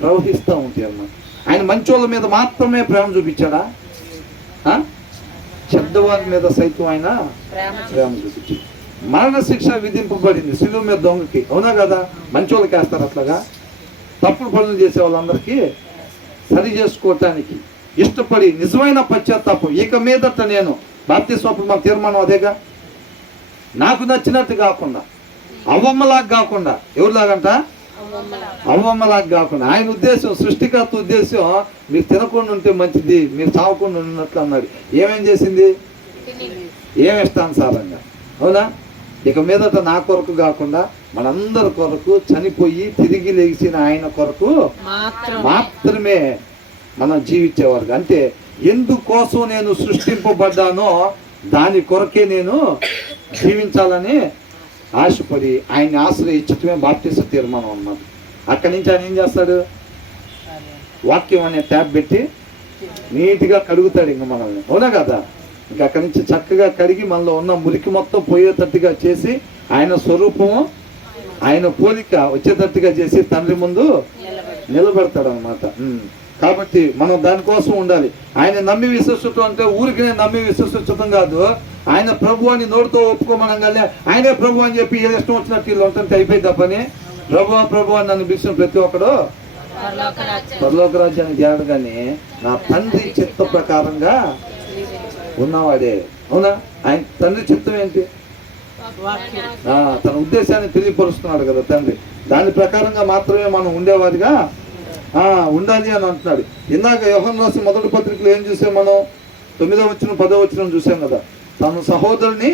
ప్రవహిస్తూ ఉంటాయి అన్నమాట. ఆయన మంచోళ్ళ మీద మాత్రమే ప్రేమ చూపించాడా? చెడ్డవారి మీద సైతం ఆయన ప్రేమ చూపించాడు. మరణ శిక్ష విధింపబడింది శిలువ మీద దొంగకి. అవునా కదా? మంచోళ్ళకి వేస్తారు అట్లాగా. తప్పుడు పనులు చేసే వాళ్ళందరికీ సరి చేసుకోవటానికి ఇష్టపడి నిజమైన పశ్చాత్తాపం. ఇక మీదట నేను బాప్తిస్మప్పుడు మన తీర్మానం అదేగా, నాకు నచ్చినట్టు కాకుండా, అవ్వమ్మలాగా కాకుండా. ఎవరిలాగంట? అవ్వమ్మలాగా కాకుండా. ఆయన ఉద్దేశం, సృష్టికర్త ఉద్దేశం మీరు తినకుండా ఉంటే మంచిది, మీరు చావకుండా ఉన్నట్లు అన్నాడు. ఏమేం చేసింది? ఏం ఇష్టానుసారంగా. అవునా? ఇక మీదట నా కొరకు కాకుండా మనందరి కొరకు చనిపోయి తిరిగి లేచిన ఆయన కొరకు మాత్రమే మనం జీవించేవారు. అంటే ఎందుకోసం నేను సృష్టింపబడ్డానో దాని కొరకే నేను జీవించాలని ఆశపడి ఆయన్ని ఆశ్రయించటమే బాప్తిస్మ తీర్మానం అన్నమాట. అక్కడి నుంచి ఆయన ఏం చేస్తాడు? వాక్యం అనే ట్యాబ్ పెట్టి నీట్గా కడుగుతాడు ఇంక మనల్ని. అవునా కదా? ఇంకా అక్కడి నుంచి చక్కగా కడిగి మనలో ఉన్న మురికి మొత్తం పోయేటట్టుగా చేసి ఆయన స్వరూపము, ఆయన పోలిక వచ్చేటట్టుగా చేసి తండ్రి ముందు నిలబెడతాడు అనమాట. కాబట్టి మనం దానికోసం ఉండాలి. ఆయన నమ్మి విశ్వసించడం అంటే ఊరికి నమ్మి విశ్వసించడం కాదు. ఆయన ప్రభు అని నోటితో ఒప్పుకోమనగానే ఆయనే ప్రభు అని చెప్పి ఏది ఇష్టం వచ్చినట్టు వీళ్ళు ఉంటుంటే అయిపోయింది తప్పని ప్రభు అని నన్ను పిలిచిన ప్రతి ఒక్కడు పరలోక రాజ్యాన్ని చేరగానే నా తండ్రి చిత్త ప్రకారంగా ఉన్నవాడే. అవునా? ఆయన తండ్రి చిత్తం ఏంటి? తన ఉద్దేశాన్ని తెలియపరుస్తున్నాడు కదా తండ్రి. దాని ప్రకారంగా మాత్రమే మనం ఉండేవాడిగా ఉండాలి అని అంటున్నాడు. ఇందాక యోహాను రాసిన మొదటి పత్రికలో ఏం చూసాం మనం? 9వ వచనం 10వ వచనం చూసాం కదా. తన సహోదరుని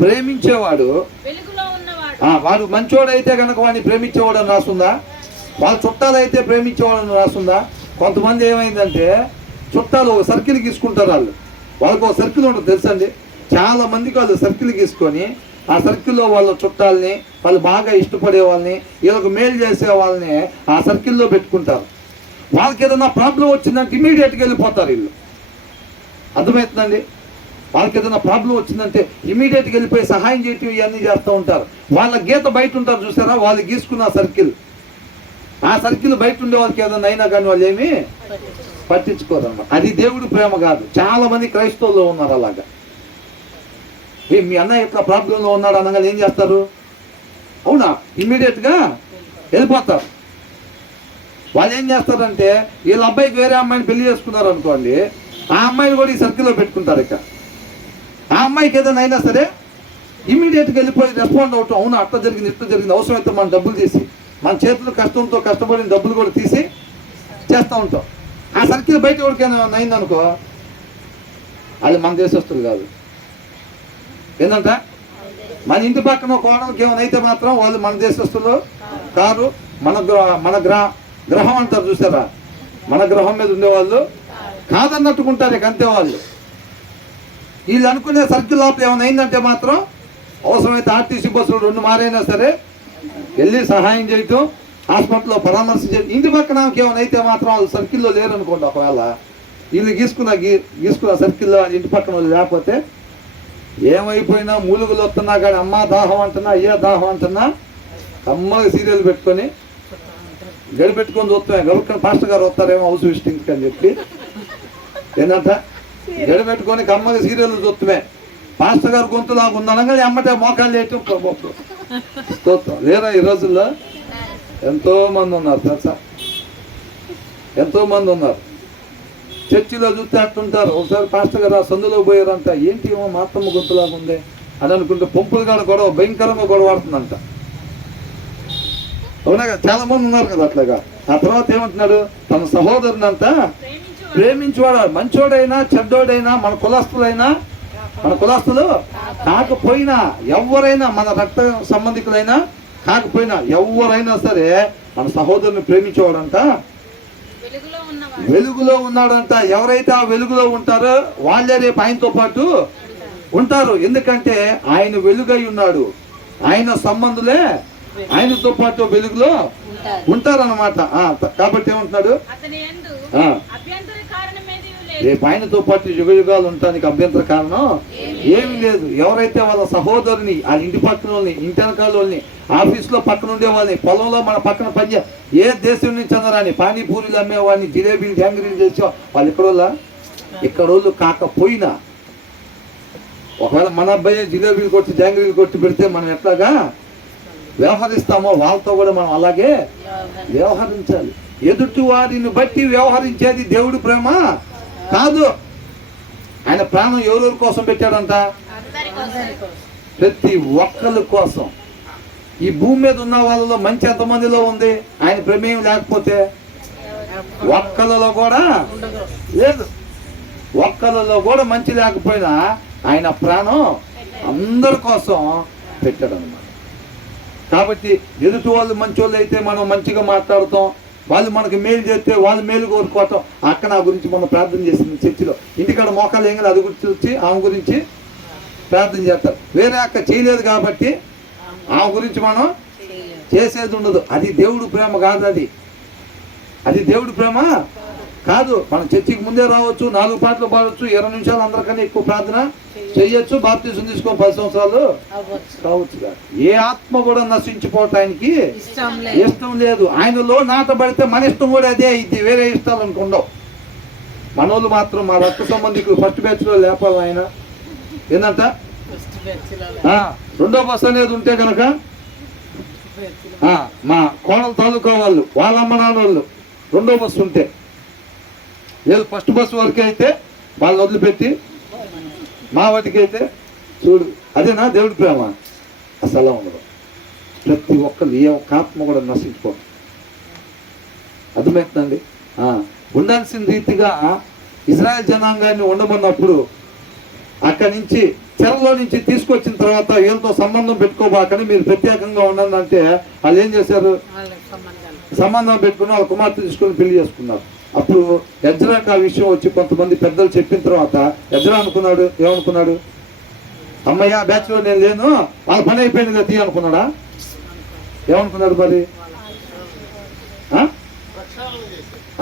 ప్రేమించేవాడు వాడు మంచోడైతే కనుక వాడిని ప్రేమించేవాడు అని రాస్తుందా? వాళ్ళ చుట్టాలు అయితే ప్రేమించేవాడు అని రాస్తుందా? కొంతమంది ఏమైందంటే చుట్టాలు ఒక సర్కిల్ గీసుకుంటారు. వాళ్ళకు ఒక సర్కిల్ ఉంటుంది తెలుసండి. చాలా మందికి వాళ్ళు సర్కిల్ గీసుకొని ఆ సర్కిల్లో వాళ్ళ చుట్టాలని, వాళ్ళు బాగా ఇష్టపడే వాళ్ళని, వీళ్ళకు మేలు చేసే వాళ్ళని ఆ సర్కిల్లో పెట్టుకుంటారు. వాళ్ళకి ఏదైనా ప్రాబ్లం వచ్చిందంటే ఇమీడియట్గా వెళ్ళిపోతారు వీళ్ళు. అర్థమవుతుందండి? వాళ్ళకి ఏదైనా ప్రాబ్లం వచ్చిందంటే ఇమీడియట్గా వెళ్ళిపోయి సహాయం చేయటం ఇవన్నీ చేస్తూ ఉంటారు. వాళ్ళ గీత బయట ఉంటారు చూసారా, వాళ్ళు గీసుకున్న సర్కిల్, ఆ సర్కిల్ బయట ఉండే వాళ్ళకి ఏదైనా అయినా కానీ వాళ్ళు ఏమీ పట్టించుకోరు అన్నమాట. అది దేవుడి ప్రేమ కాదు. చాలా మంది క్రైస్తవుల్లో ఉన్నారు అలాగా. మీ అన్నయ్య ఇట్లా ప్రాబ్లంలో ఉన్నాడు అనగానే ఏం చేస్తారు? అవునా, ఇమ్మీడియట్గా వెళ్ళిపోతారు. వాళ్ళు ఏం చేస్తారంటే వీళ్ళ అబ్బాయికి వేరే అమ్మాయిని పెళ్లి చేసుకున్నారు అనుకోండి, ఆ అమ్మాయిని కూడా ఈ సర్కిల్లో పెట్టుకుంటారు. ఇక ఆ అమ్మాయికి ఏదైనా అయినా సరే ఇమ్మీడియట్గా వెళ్ళిపోయి రెస్పాండ్ అవటం, అవునా అట్లా జరిగింది ఇట్లా జరిగింది, అవసరమైతే మన డబ్బులు తీసి మన చేతులు కష్టంతో కష్టపడిన డబ్బులు కూడా తీసి చేస్తూ ఉంటాం. ఆ సర్కిల్ బయట ఎవరికైనా అయిందనుకో అది మన దేశస్తులు కాదు. ఏంటంట మన ఇంటి పక్కన కోడలకి ఏమైనా అయితే మాత్రం వాళ్ళు మన దేశస్తులు కారు. మన గ్రహం అంటారు చూసారా, మన గ్రహం మీద ఉండేవాళ్ళు కాదన్నట్టుకుంటారు. ఇక అంతే వాళ్ళు. వీళ్ళు అనుకునే సర్కిల్ లోపల ఏమైనా అయిందంటే మాత్రం అవసరమైతే ఆర్టీసీ బస్సులు 2 మారైనా సరే వెళ్ళి సహాయం చేయటం, హాస్పిటల్లో పరామర్శ చేయటం. ఇంటి పక్కన ఏమైనా అయితే మాత్రం వాళ్ళు సర్కిల్లో లేరనుకోండి, ఒకవేళ వీళ్ళు గీసుకున్న సర్కిల్లో ఇంటి పక్కన వాళ్ళు లేకపోతే ఏమైపోయినా మూలుగులు వస్తున్నా కానీ అమ్మ దాహం అంటున్నా అయ్యా దాహం అంటున్నా అమ్మగా సీరియల్ పెట్టుకొని గడిపెట్టుకొని చూస్తామే. గబుక్కని పాస్టర్ గారు వస్తారేమో హౌస్ విజిటింగ్కి అని చెప్పి ఏంటంట గడిపెట్టుకొని అమ్మగా సీరియల్ చూస్తామే. పాస్టర్ గారు గొంతులాగా ఉందనగా అమ్మటే మోకాలు చేయటం స్తోత్రం. లేరా ఈ రోజుల్లో ఎంతో మంది ఉన్నారు తెలుసా, ఎంతో మంది ఉన్నారు. చర్చిలో చూస్తే అట్టుంటారు. ఒకసారి పాస్టర్ గారు ఆ సందులో పోయారంట, ఏంటి ఏమో మా అత్తమ్మ గొంతులాగా ఉంది అని అనుకుంటే పంపులు కాడ గొడవ భయంకరంగా గొడవాడుతుందంట. అవునా, చాలా మంది ఉన్నారు కదా అట్లాగా. ఆ తర్వాత ఏమంటున్నాడు, తన సహోదరుని అంతా ప్రేమించేవాడు, మంచోడైనా చెడ్డోడైనా మన కులస్తులు కాకపోయినా ఎవరైనా, మన రక్త సంబంధికులైనా కాకపోయినా ఎవరైనా సరే మన సహోదరుని ప్రేమించేవాడంట వెలుగులో ఉన్నాడంట. ఎవరైతే ఆ వెలుగులో ఉంటారో వాళ్ళే రేపు ఆయనతో పాటు ఉంటారు. ఎందుకంటే ఆయన వెలుగై ఉన్నాడు, ఆయన సంబంధులే ఆయనతో పాటు వెలుగులో ఉంటారన్నమాట. కాబట్టి ఏమంటున్నాడు, రేపు ఆయనతో పాటు యుగ యుగాలు ఉండటానికి అభ్యంతర కారణం ఏమి లేదు. ఎవరైతే వాళ్ళ సహోదరుని, వాళ్ళ ఇంటి పక్కన వాళ్ళని, ఇంటి వెనకాల వాళ్ళని, ఆఫీస్లో పక్కన ఉండే వాళ్ళని, పొలంలో మన పక్కన పనిచే ఏ దేశం నుంచి అందరాని పానీపూరీలు అమ్మేవాడిని, జిలేబీలు గ్యాంగ్రీలు చేసే వాళ్ళు ఇక్కడోళ్ళు కాకపోయినా, ఒకవేళ మన అబ్బాయి జిలేబీలు కొట్టి జాంగ్రీలు కొట్టి పెడితే మనం ఎట్లాగా వ్యవహరిస్తామో వాళ్ళతో కూడా మనం అలాగే వ్యవహరించాలి. ఎదుటి వారిని బట్టి వ్యవహరించేది దేవుడి ప్రేమ కాదు. ఆయన ప్రాణం ఎవరెవరి కోసం పెట్టాడంట? ప్రతి ఒక్కరి కోసం. ఈ భూమి మీద ఉన్న వాళ్ళలో మంచి ఎంతమందిలో ఉంది? ఆయన ప్రమేయం లేకపోతే ఒక్కలలో కూడా లేదు. ఒక్కలలో కూడా మంచి లేకపోయినా ఆయన ప్రాణం అందరి కోసం పెట్టాడనమాట. కాబట్టి ఎదుటి వాళ్ళు మంచోళ్ళు అయితే మనం మంచిగా మాట్లాడుతాం, వాళ్ళు మనకి మేలు చేస్తే వాళ్ళు మేలు కోరుకోవటం. అక్క నా గురించి మనం ప్రార్థన చేసింది చర్చిలో, ఇంటికాడ మోకాలు ఏం అది గురించి వచ్చి ఆమె గురించి ప్రార్థన చేస్తారు. వేరే అక్క చేయలేదు కాబట్టి ఆమె గురించి మనం చేసేది ఉండదు. అది దేవుడు ప్రేమ కాదు. అది దేవుడి ప్రేమ కాదు. మనం చర్చికి ముందే రావచ్చు, 4 పాటలు పాడవచ్చు, 20 నిమిషాలు అందరికన్నా ఎక్కువ ప్రార్థన చేయొచ్చు, బాప్తిజం తీసుకొని 10 సంవత్సరాలు కావచ్చు. ఏ ఆత్మ కూడా నశించిపోవటం ఆయనకి ఇష్టం లేదు. ఆయనలో నాటబడితే మన ఇష్టం కూడా అదే ఇది, వేరే ఇష్టాలు అనుకుండవు. మనోళ్ళు మాత్రం మా రక్త సంబంధికులు ఫస్ట్ బ్యాచ్ లో లేపాలి. ఆయన ఏంటంట, 2వ బస్ అనేది ఉంటే కనుక మా కోడల తాలూకా వాళ్ళు, వాళ్ళ అమ్మ నాన్న వాళ్ళు 2వ బస్సు ఉంటే, లేదు ఫస్ట్ బస్సు వరకు అయితే వాళ్ళు వదిలిపెట్టి మా వాటికి అయితే చూడు. అదేనా దేవుడి ప్రేమ? అసలు ఉండదు. ప్రతి ఒక్కరు ఏ ఒక్క ఆత్మ కూడా నశించుకోండి. అర్థమవుతుందండి. ఉండాల్సిన రీతిగా ఇజ్రాయెల్ జనాంగాన్ని ఉండమన్నప్పుడు అక్కడి నుంచి చెరలో నుంచి తీసుకొచ్చిన తర్వాత వీళ్ళతో సంబంధం పెట్టుకోబాకని మీరు ప్రత్యేకంగా ఉండండి అంటే వాళ్ళు ఏం చేశారు? సంబంధం పెట్టుకుని వాళ్ళ కుమార్తె తీసుకొని పెళ్లి చేసుకున్నారు. అప్పుడు ఎజ్రాకి ఆ విషయం వచ్చి కొంతమంది పెద్దలు చెప్పిన తర్వాత ఎజ్రా అనుకున్నాడు, ఏమనుకున్నాడు? అమ్మయ్య బ్యాచ్లో నేను లేను, వాళ్ళ పని అయిపోయింది కదా తీ అనుకున్నాడా? ఏమనుకున్నాడు మరి?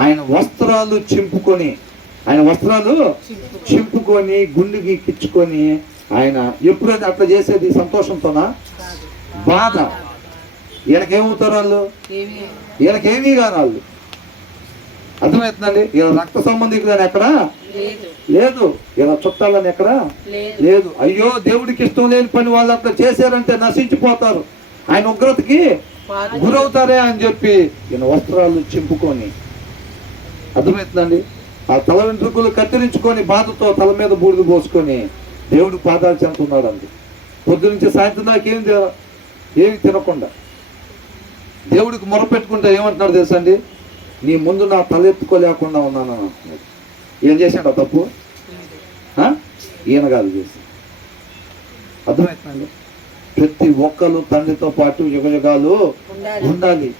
ఆయన వస్త్రాలు చింపుకొని గుండెకి ఎక్కించుకొని ఆయన ఎప్పుడైతే అట్లా చేసేది సంతోషంతోనా? బాధ. వీళ్ళకేమవుతారు వాళ్ళు? వీళ్ళకేమీ కాదు వాళ్ళు. అర్థమవుతుందండి? ఇలా రక్త సంబంధికులని ఎక్కడ లేదు లేదు, ఇలా చుట్టాలని ఎక్కడ లేదు లేదు. అయ్యో దేవుడికి ఇష్టం లేని పని వాళ్ళు అట్లా చేశారంటే నశించిపోతారు, ఆయన ఉగ్రతకి గురవుతారే అని చెప్పి ఈయన వస్త్రాలు చింపుకొని, అర్థమవుతుందండి, ఆ తల వెంట్రుకలు కత్తిరించుకొని బాధతో తల మీద బూడిద పోసుకొని దేవుడి పాదాలు చెందుతున్నాడు అండి. పొద్దు నుంచి సాయంత్రం దాకా ఏమి తినకుండా దేవుడికి మొరపెట్టుకుంటే ఏమంటున్నాడు తెలుసా అండి? నీ ముందు నా తలెత్తుకోలేకుండా ఉన్నాను అంటున్నాడు. ఏం చేశాడు ఆ తప్పు? ఈయన కాదు చేసి. అర్థమవుతుందండి? ప్రతి ఒక్కరు తండ్రితో పాటు యుగయుగాలు ఉండాలి.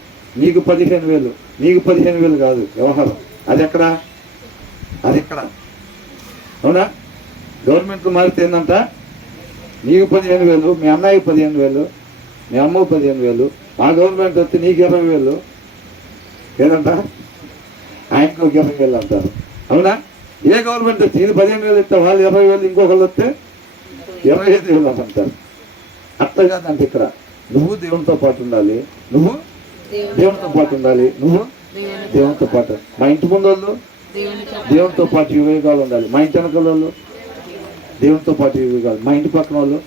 నీకు 15,000, నీకు 15,000 కాదు వ్యవహారం. అది ఎక్కడ? అవునా? గవర్నమెంట్ మారితే ఏంటంట, నీకు 15,000, మీ అన్నయ్యకి 15,000, మీ అమ్మకు 15,000, మా గవర్నమెంట్ వస్తే నీకు 20,000 ఏదంట, ఆయనకు 20,000 అంటారు. అవునా? ఏ గవర్నమెంట్ వచ్చి ఇది 15,000 ఇస్తే వాళ్ళు 20,000, ఇంకొకళ్ళు వస్తే 25,000 అంటారు. అట్లా కాదంటే ఇక్కడ నువ్వు దేవునితో పాటు ఉండాలి, నువ్వు దేవునితో పాటు ఉండాలి, నువ్వు దేవునితో పాటు. మా ఇంటి ముందు వాళ్ళు దేవునితో పాటు యుగయుగాలు ఉండాలి, మా ఇంటి వెనకాల వాళ్ళు దేవునితో పాటు యుగయుగాలు, మా ఇంటి పక్కన వాళ్ళు.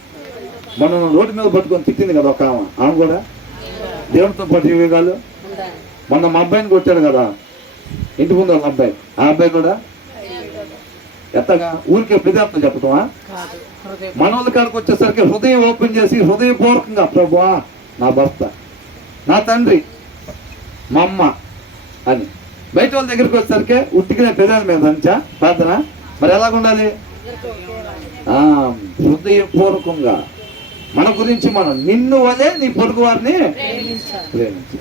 మనం రోడ్డు మీద పట్టుకొని తిట్టింది కదా ఒక ఆమె కూడా దేవునితో పాటు యుగయుగాలు. మొన్న మా అబ్బాయిని కొట్టాడు కదా ఇంటి ముందు వాళ్ళ అబ్బాయి, ఆ అబ్బాయి కూడా ఎత్తగా ఊరికే పెదార్థం చెప్పటమా? మనోళ్ళ కాడికి వచ్చేసరికి హృదయం ఓపెన్ చేసి హృదయపూర్వకంగా, ప్రభువా నా భర్త, నా తండ్రి, మా అమ్మ అని. బయట వాళ్ళ దగ్గరికి వచ్చేసరికి ఉట్టికిన పెదాల మీద అంచా ప్రార్థన. మరి ఎలాగుండాలి? హృదయపూర్వకంగా మన గురించి మనం, నిన్ను వలే నీ పొరుగు వారిని ప్రేమించు.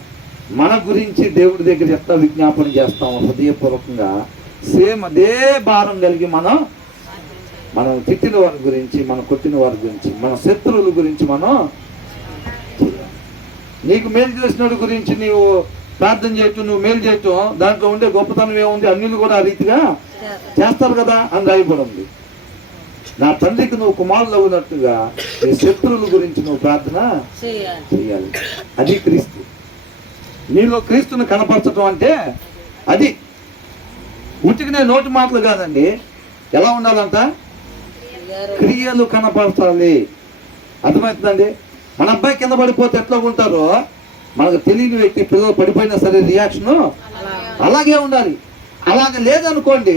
మన గురించి దేవుడి దగ్గర ఎట్లా విజ్ఞాపన చేస్తాం హృదయపూర్వకంగా, సేమ్ అదే భారం కలిగి మనం తిట్టిన వారి గురించి, మనం కొట్టిన వారి గురించి, మన శత్రువుల గురించి మనం, నీకు మేలు చేసినోడి గురించి నీవు ప్రార్థన చేయటం, నువ్వు మేలు చేయటం, దాంట్లో ఉండే గొప్పతనం ఏముంది? అన్యులు కూడా ఆ రీతిగా చేస్తారు కదా అని రాయబడి ఉంది. నా తండ్రికి నువ్వు కుమారులు అవునట్టుగా నీ శత్రువుల గురించి నువ్వు ప్రార్థన చేయాలి. అది క్రీస్తు. నీలో క్రీస్తుని కనపరచడం అంటే అది. ఉట్టికినే నోటి మాటలు కాదండి. ఎలా ఉండాలంట? క్రియలు కనపరచాలి. అర్థమవుతుందండి? మన అబ్బాయి కింద పడిపోతే ఎట్లా ఉంటారో, మనకు తెలియని వ్యక్తి పిల్లలు పడిపోయినా సరే రియాక్షను అలాగే ఉండాలి. అలాగే లేదనుకోండి,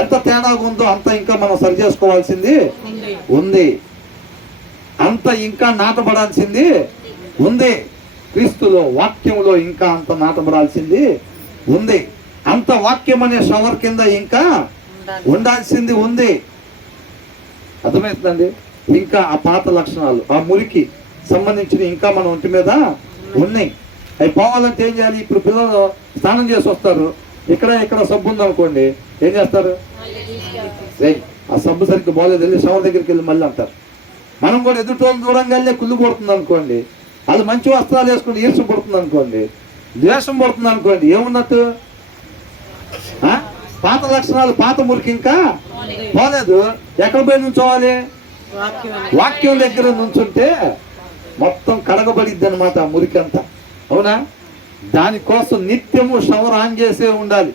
ఎంత తేడా ఉందో అంత ఇంకా మనం సరి చేసుకోవాల్సింది ఉంది, అంత ఇంకా నాటబడాల్సింది ఉంది. క్రీస్తులో వాక్యంలో ఇంకా అంత నాటబడాల్సింది ఉంది. అంత వాక్యం అనే షవర్ కింద ఇంకా ఉండాల్సింది ఉంది. అర్థమవుతుందండి? ఇంకా ఆ పాత లక్షణాలు, ఆ మురికి సంబంధించిన ఇంకా మన ఒంటి మీద ఉన్నాయి. అవి పోవాలంటే ఏం చేయాలి? ఇప్పుడు పిల్లలు స్నానం చేసి వస్తారు, ఇక్కడ సబ్బు ఉందనుకోండి, ఏం చేస్తారు? ఆ సబ్బు సరిగ్గా బాగోలేదు, వెళ్ళి షవర్ దగ్గరికి వెళ్ళి మళ్ళీ అంటారు. మనం కూడా ఎదుటోళ్ళు దూరంగా వెళ్ళి కుళ్ళు పడుతుంది అనుకోండి, వాళ్ళు మంచి వస్త్రాలు వేసుకుని ఈర్ష పడుతుంది అనుకోండి, ద్వేషం పడుతుంది అనుకోండి, ఏమున్నట్టు? పాత లక్షణాలు, పాత మురికి ఇంకా పోలేదు. ఎక్కడ పోయి నుంచోవాలి? వాక్యం దగ్గర నుంచుంటే మొత్తం కడగబడిద్ది అనమాట ఆ మురికి అంతా. అవునా? దానికోసం నిత్యము షవర్ ఆన్ చేసే ఉండాలి.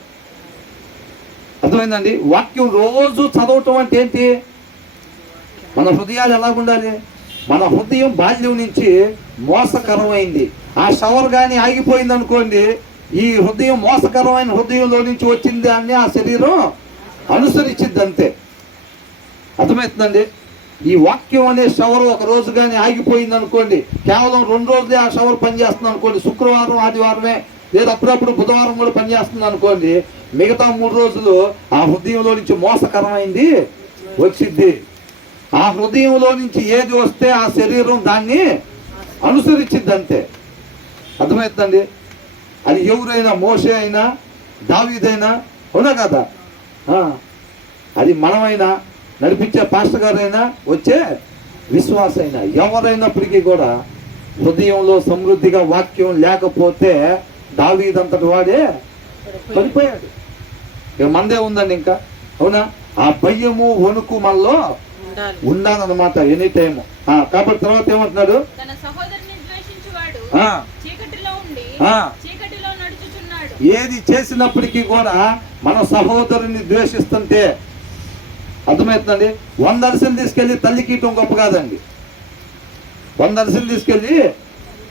అర్థమైందండి? వాక్యం రోజు చదవటం అంటే ఏంటి? మన హృదయాలు ఎలాగుండాలి? మన హృదయం బాల్యం నుంచి మోసకరమైంది. ఆ షవర్ కానీ ఆగిపోయింది అనుకోండి, ఈ హృదయం మోసకరమైన హృదయంలో నుంచి వచ్చింది దాన్ని ఆ శరీరం అనుసరించింది అంతే. అర్థమవుతుందండి? ఈ వాక్యం అనే షవర్ ఒక రోజు కానీ ఆగిపోయింది అనుకోండి, కేవలం 2 రోజులే ఆ షవర్ పనిచేస్తుంది అనుకోండి, శుక్రవారం ఆదివారమే లేదా అప్పుడప్పుడు బుధవారం కూడా పనిచేస్తుంది అనుకోండి, మిగతా 3 రోజులు ఆ హృదయంలో నుంచి మోసకరమైంది వచ్చింది. ఆ హృదయంలో నుంచి ఏది వస్తే ఆ శరీరం దాన్ని అనుసరించింది అంతే. అర్థమవుతుందండి? అది ఎవరైనా, మోషే అయినా, దావీదైనా, అవునా కదా? అది మనమైనా, నడిపించే పాస్టర్ గారైనా, వచ్చే విశ్వాస అయినా, ఎవరైనప్పటికీ కూడా హృదయంలో సమృద్ధిగా వాక్యం లేకపోతే దావీదంతటి వాడే పడిపోయాడు. ఇక మందే ఉందండి ఇంకా. అవునా? ఆ భయము వణుకు మనలో ఉండాలన్నమాట ఎనీ టైము. కాబట్టి తర్వాత ఏమంటున్నాడు? తన సహోదరుని ద్వేషించువాడు చీకటిలో ఉండి చీకటిలో నడుచుచున్నాడు, ఏది చేసినప్పటికీ కూడా మన సహోదరుని ద్వేషిస్తుంటే అర్థమవుతుందండి. 100 అరిసెలు తీసుకెళ్ళి తల్లికి ఇవ్వటం గొప్ప కాదండి. 100 అరిసెలు తీసుకెళ్ళి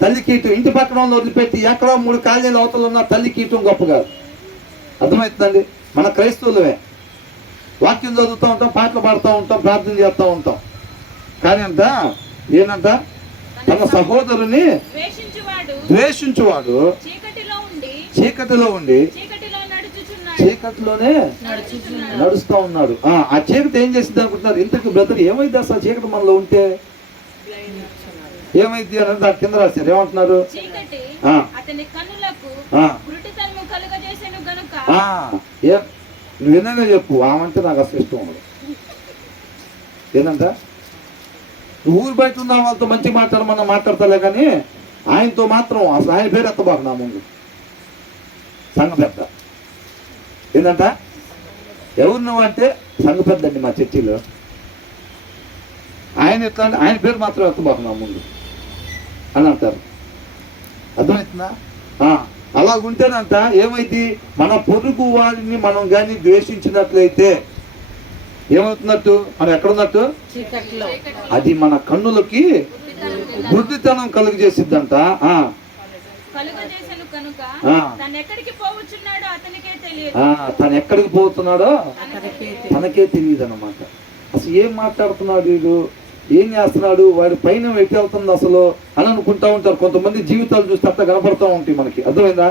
తల్లికి ఇవ్వటం, ఇంటి పక్కన వాళ్ళు వదిలిపెట్టి ఎక్కడో 3 కాలనీల అవతల ఉన్న తల్లికి ఇవ్వటం గొప్ప కాదు. అర్థమవుతుందండి. మన క్రైస్తవులమే వాక్యం చదువుతూ ఉంటాం, పాటలు పాడుతూ ఉంటాం, ప్రార్థన చేస్తూ ఉంటాం. కానీ అంట ఏంటంట, తన సహోదరుని ద్వేషించువాడు చీకటిలో ఉండి చీకటిలోనే నడుస్తూ ఉన్నాడు. ఆ చీకటి ఏం చేసింది అనుకుంటున్నారు? ఇంతకు బ్రదర్ ఏమైంది అసలు చీకటి మనలో ఉంటే ఏమైంది అని దాని కింద రాశారు. ఏమంటున్నారు? నువ్వు ఏదైనా చెప్పు, ఆమంటే నాకు అసలు ఇష్టం ఉండదు. ఏంటంట, నువ్వు ఊరు బయట ఉన్న వాళ్ళతో మంచిగా మాట్లాడమన్నా మాట్లాడతలే, కానీ ఆయనతో మాత్రం అసలు ఆయన పేరు ఎత్తబాకు నా ముందు. సంఘ పెద్ద ఏంటంట, ఎవరు నువ్వు అంటే సంఘ పెద్ద అండి మా చర్చిలో. ఆయన ఎట్లా అంటే ఆయన పేరు మాత్రం ఎత్తబాకు నా ముందు అని అంటారు. అర్థమవుతుందా? అలా ఉంటేనంట ఏమైంది, మన పొరుగు వారిని మనం కానీ ద్వేషించినట్లయితే ఏమవుతున్నట్టు, మనం ఎక్కడున్నట్టు, అది మన కన్నులకి గుడ్డితనం కలుగజేసిద్దంట. తను ఎక్కడికి పోతున్నాడో తనకే తెలియదు అన్నమాట. అసలు ఏం మాట్లాడుతున్నాడు వీడు, ఏం చేస్తున్నాడు, వాడి పైన ఎట్టి వెళ్తుంది అసలు అని అనుకుంటా ఉంటారు. కొంతమంది జీవితాలు చూస్తే అట్లా కనపడతా ఉంటాయి మనకి. అర్థమైందా?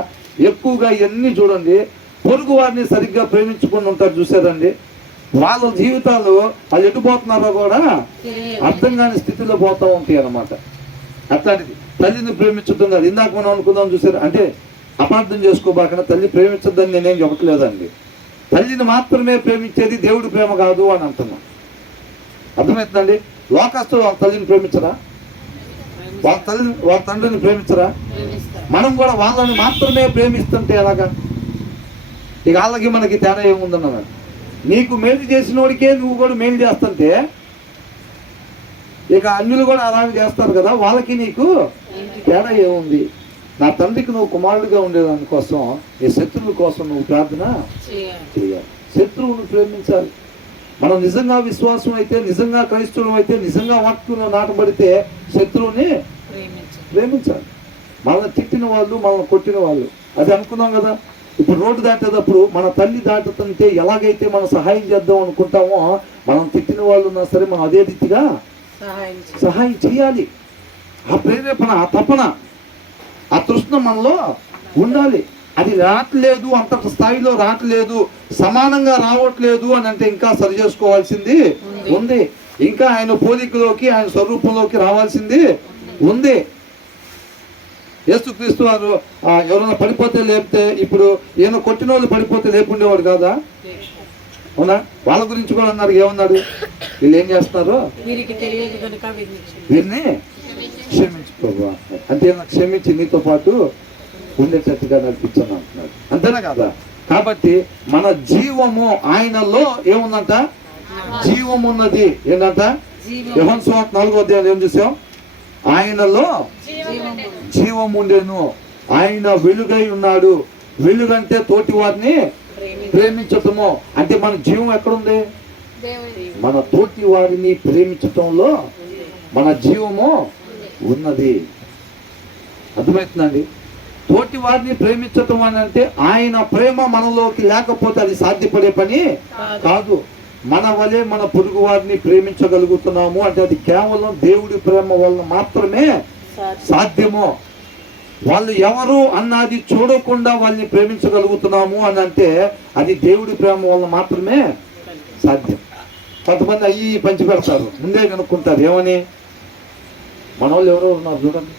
ఎక్కువగా ఇవన్నీ చూడండి, పొరుగు వారిని సరిగ్గా ప్రేమించుకొని ఉంటారు చూసారండి. వాళ్ళ జీవితాలు వాళ్ళు ఎటుపోతున్నారో కూడా అర్థం కాని స్థితిలో పోతూ ఉంటాయి అన్నమాట. అట్లాంటిది తల్లిని ప్రేమించడం కాదు. ఇందాక మనం అనుకుందాం చూసారు, అంటే అపార్థం చేసుకోబాకుండా తల్లి ప్రేమించద్దని నేనేం చెప్పట్లేదండి. తల్లిని మాత్రమే ప్రేమించేది దేవుడి ప్రేమ కాదు అని అంటున్నాం. అర్థమవుతుందండి. లోకస్తులు వాళ్ళ తల్లిని ప్రేమించరా? వాళ్ళ తండ్రిని ప్రేమించరా? మనం కూడా వాళ్ళని మాత్రమే ప్రేమిస్తుంటే ఎలాగా? ఇక వాళ్ళకి మనకి తేడా ఏముందన్నా, నీకు మేలు చేసిన వాడికే నువ్వు కూడా మేలు చేస్తుంటే ఇక అన్యులు కూడా అలాగే చేస్తారు కదా, వాళ్ళకి నీకు తేడా ఏముంది? నా తండ్రికి నువ్వు కుమారుడిగా ఉండేదాని కోసం, నీ శత్రువుల కోసం నువ్వు ప్రార్థన చేయాలి. శత్రువును ప్రేమించాలి. మనం నిజంగా విశ్వాసం అయితే, నిజంగా క్రైస్తవులం అయితే, నిజంగా వాక్యంలో నాటబడితే శత్రువుని ప్రేమించాలి. మనల్ని తిట్టిన వాళ్ళు, మనల్ని కొట్టిన వాళ్ళు, అది అనుకున్నాం కదా. ఇప్పుడు రోడ్డు దాటేటప్పుడు మన తల్లి దాటుతుంటే ఎలాగైతే మనం సహాయం చేద్దాం అనుకుంటామో, మనం తిట్టిన వాళ్ళు ఉన్నా సరే మనం అదే రీతిగా సహాయం చేయాలి. ఆ ప్రేరేపణ, ఆ తపన, ఆ తృష్ణ మనలో ఉండాలి. అది రావట్లేదు, అంత స్థాయిలో రావట్లేదు, సమానంగా రావట్లేదు అని అంటే ఇంకా సరి చేసుకోవాల్సింది ఉంది. ఇంకా ఆయన పోలికలోకి, ఆయన స్వరూపంలోకి రావాల్సింది ఉంది. యేసుక్రీస్తు వారు ఎవరైనా పడిపోతే లేపితే, ఇప్పుడు ఈయన కొట్టిన వాళ్ళు పడిపోతే లేపుండేవాడు కాదా? అవునా? వాళ్ళ గురించి కూడా అన్నారు. ఏమన్నారు? వీళ్ళు ఏం చేస్తున్నారు, వీరిని క్షమించుకో అంటే క్షమించి నీతో పాటు ఉండేటట్టుగా నడిపించాను అంటున్నాడు. అంతేనా కదా? కాబట్టి మన జీవము ఆయనలో ఏముందంట, జీవం ఉన్నది. ఏంటంట? యోహాను సువార్త 4వ అధ్యాయం ఏం చూసాం? ఆయనలో జీవం ఉండేను, ఆయన వెలుగై ఉన్నాడు. వెలుగంటే తోటి వారిని ప్రేమించటము. అంటే మన జీవం ఎక్కడుంది? మన తోటి వారిని ప్రేమించటంలో మన జీవము ఉన్నది. అర్థమవుతుందండి. తోటి వారిని ప్రేమించటం అని అంటే ఆయన ప్రేమ మనలోకి లేకపోతే అది సాధ్యపడే పని కాదు. మన వలె మన పొరుగు వారిని ప్రేమించగలుగుతున్నాము అంటే అది కేవలం దేవుడి ప్రేమ వలన మాత్రమే సాధ్యము. వాళ్ళు ఎవరు అన్నది చూడకుండా వాళ్ళని ప్రేమించగలుగుతున్నాము అని అంటే అది దేవుడి ప్రేమ వలన మాత్రమే సాధ్యం. కొంతమంది అయ్యి పంచి పెడతారు, ముందే కనుక్కుంటారు. ఏమని? మన వాళ్ళు ఎవరో ఉన్నారు చూడండి.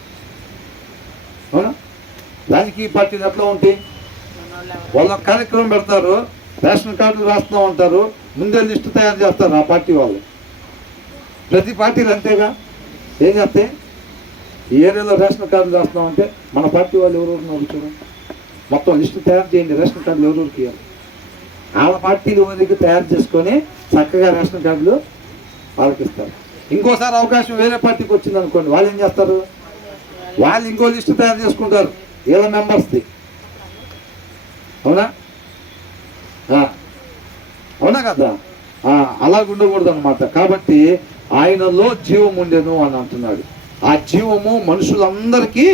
అవునా? రాజకీయ పార్టీలు ఎట్లా ఉంటాయి? వాళ్ళ కార్యక్రమం పెడతారు, రేషన్ కార్డులు రాస్తున్నాం అంటారు, ముందే లిస్టు తయారు చేస్తారు ఆ పార్టీ వాళ్ళు. ప్రతి పార్టీలు అంతేగా. ఏం చేస్తాయి? ఈ ఏరియాలో రేషన్ కార్డులు రాస్తున్నాం అంటే మన పార్టీ వాళ్ళు ఎవరెవరు ఉన్నారు చూడండి, మొత్తం లిస్టు తయారు చేయండి, రేషన్ కార్డులు ఎవరెవరికి ఇవ్వాలి. వాళ్ళ పార్టీలు వరకు తయారు చేసుకొని చక్కగా రేషన్ కార్డులు వాళ్ళకి ఇస్తారు. ఇంకోసారి అవకాశం వేరే పార్టీకి వచ్చింది అనుకోండి, వాళ్ళు ఏం చేస్తారు? వాళ్ళు ఇంకో లిస్టు తయారు చేసుకుంటారు వీళ్ళ మెంబర్స్ది. అవునా? అవునా కదా? అలా ఉండకూడదు అనమాట. కాబట్టి ఆయనలో జీవం ఉండెను అని అంటున్నాడు. ఆ జీవము మనుషులందరికీ,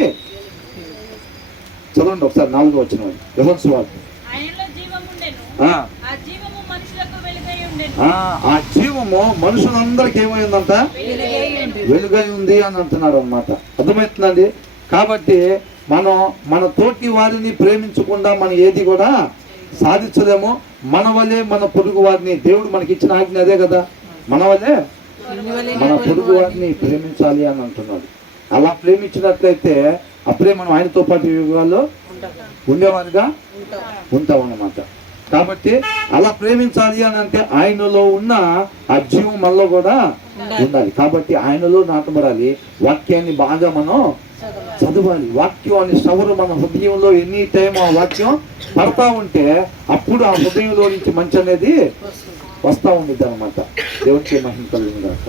చదవండి ఒకసారి 4వ వచనం యోహాను సువార్త. ఆయనలో జీవం ఉండెను, ఆ ఆ జీవము మనుషులకు వెలుగై ఉండెను. ఆ జీవము మనుషులందరికీ ఏమైందంట? వెలుగై ఉంది అని అంటున్నాడు అనమాట. అర్థమవుతుందండి? కాబట్టి మనం మన తోటి వారిని ప్రేమించకుండా మనం ఏది కూడా సాధించలేము. మన వల్లే మన పొరుగు వారిని, దేవుడు మనకి ఇచ్చిన ఆజ్ఞ అదే కదా, మన వల్లే మన పొరుగు వారిని ప్రేమించాలి అని అంటున్నాడు. అలా ప్రేమించినట్లయితే అప్పుడే మనం ఆయనతో పాటు యుగాల్లో ఉండేవారుగా ఉంటాం అన్నమాట. కాబట్టి అలా ప్రేమించాలి అని అంటే ఆయనలో ఉన్న ఆ జీవం మనలో కూడా ఉండాలి. కాబట్టి ఆయనలో నాటబడాలి. వాక్యాన్ని బాగా మనం చదవాలి. వాక్యం అనే సవరు మన హృదయంలో ఎనీ టైం ఆ వాక్యం పడతా ఉంటే అప్పుడు ఆ హృదయంలో నుంచి మంచి అనేది వస్తూ ఉండిద్ది అనమాట. దేవుడికి మహిమ కలుగును గాక.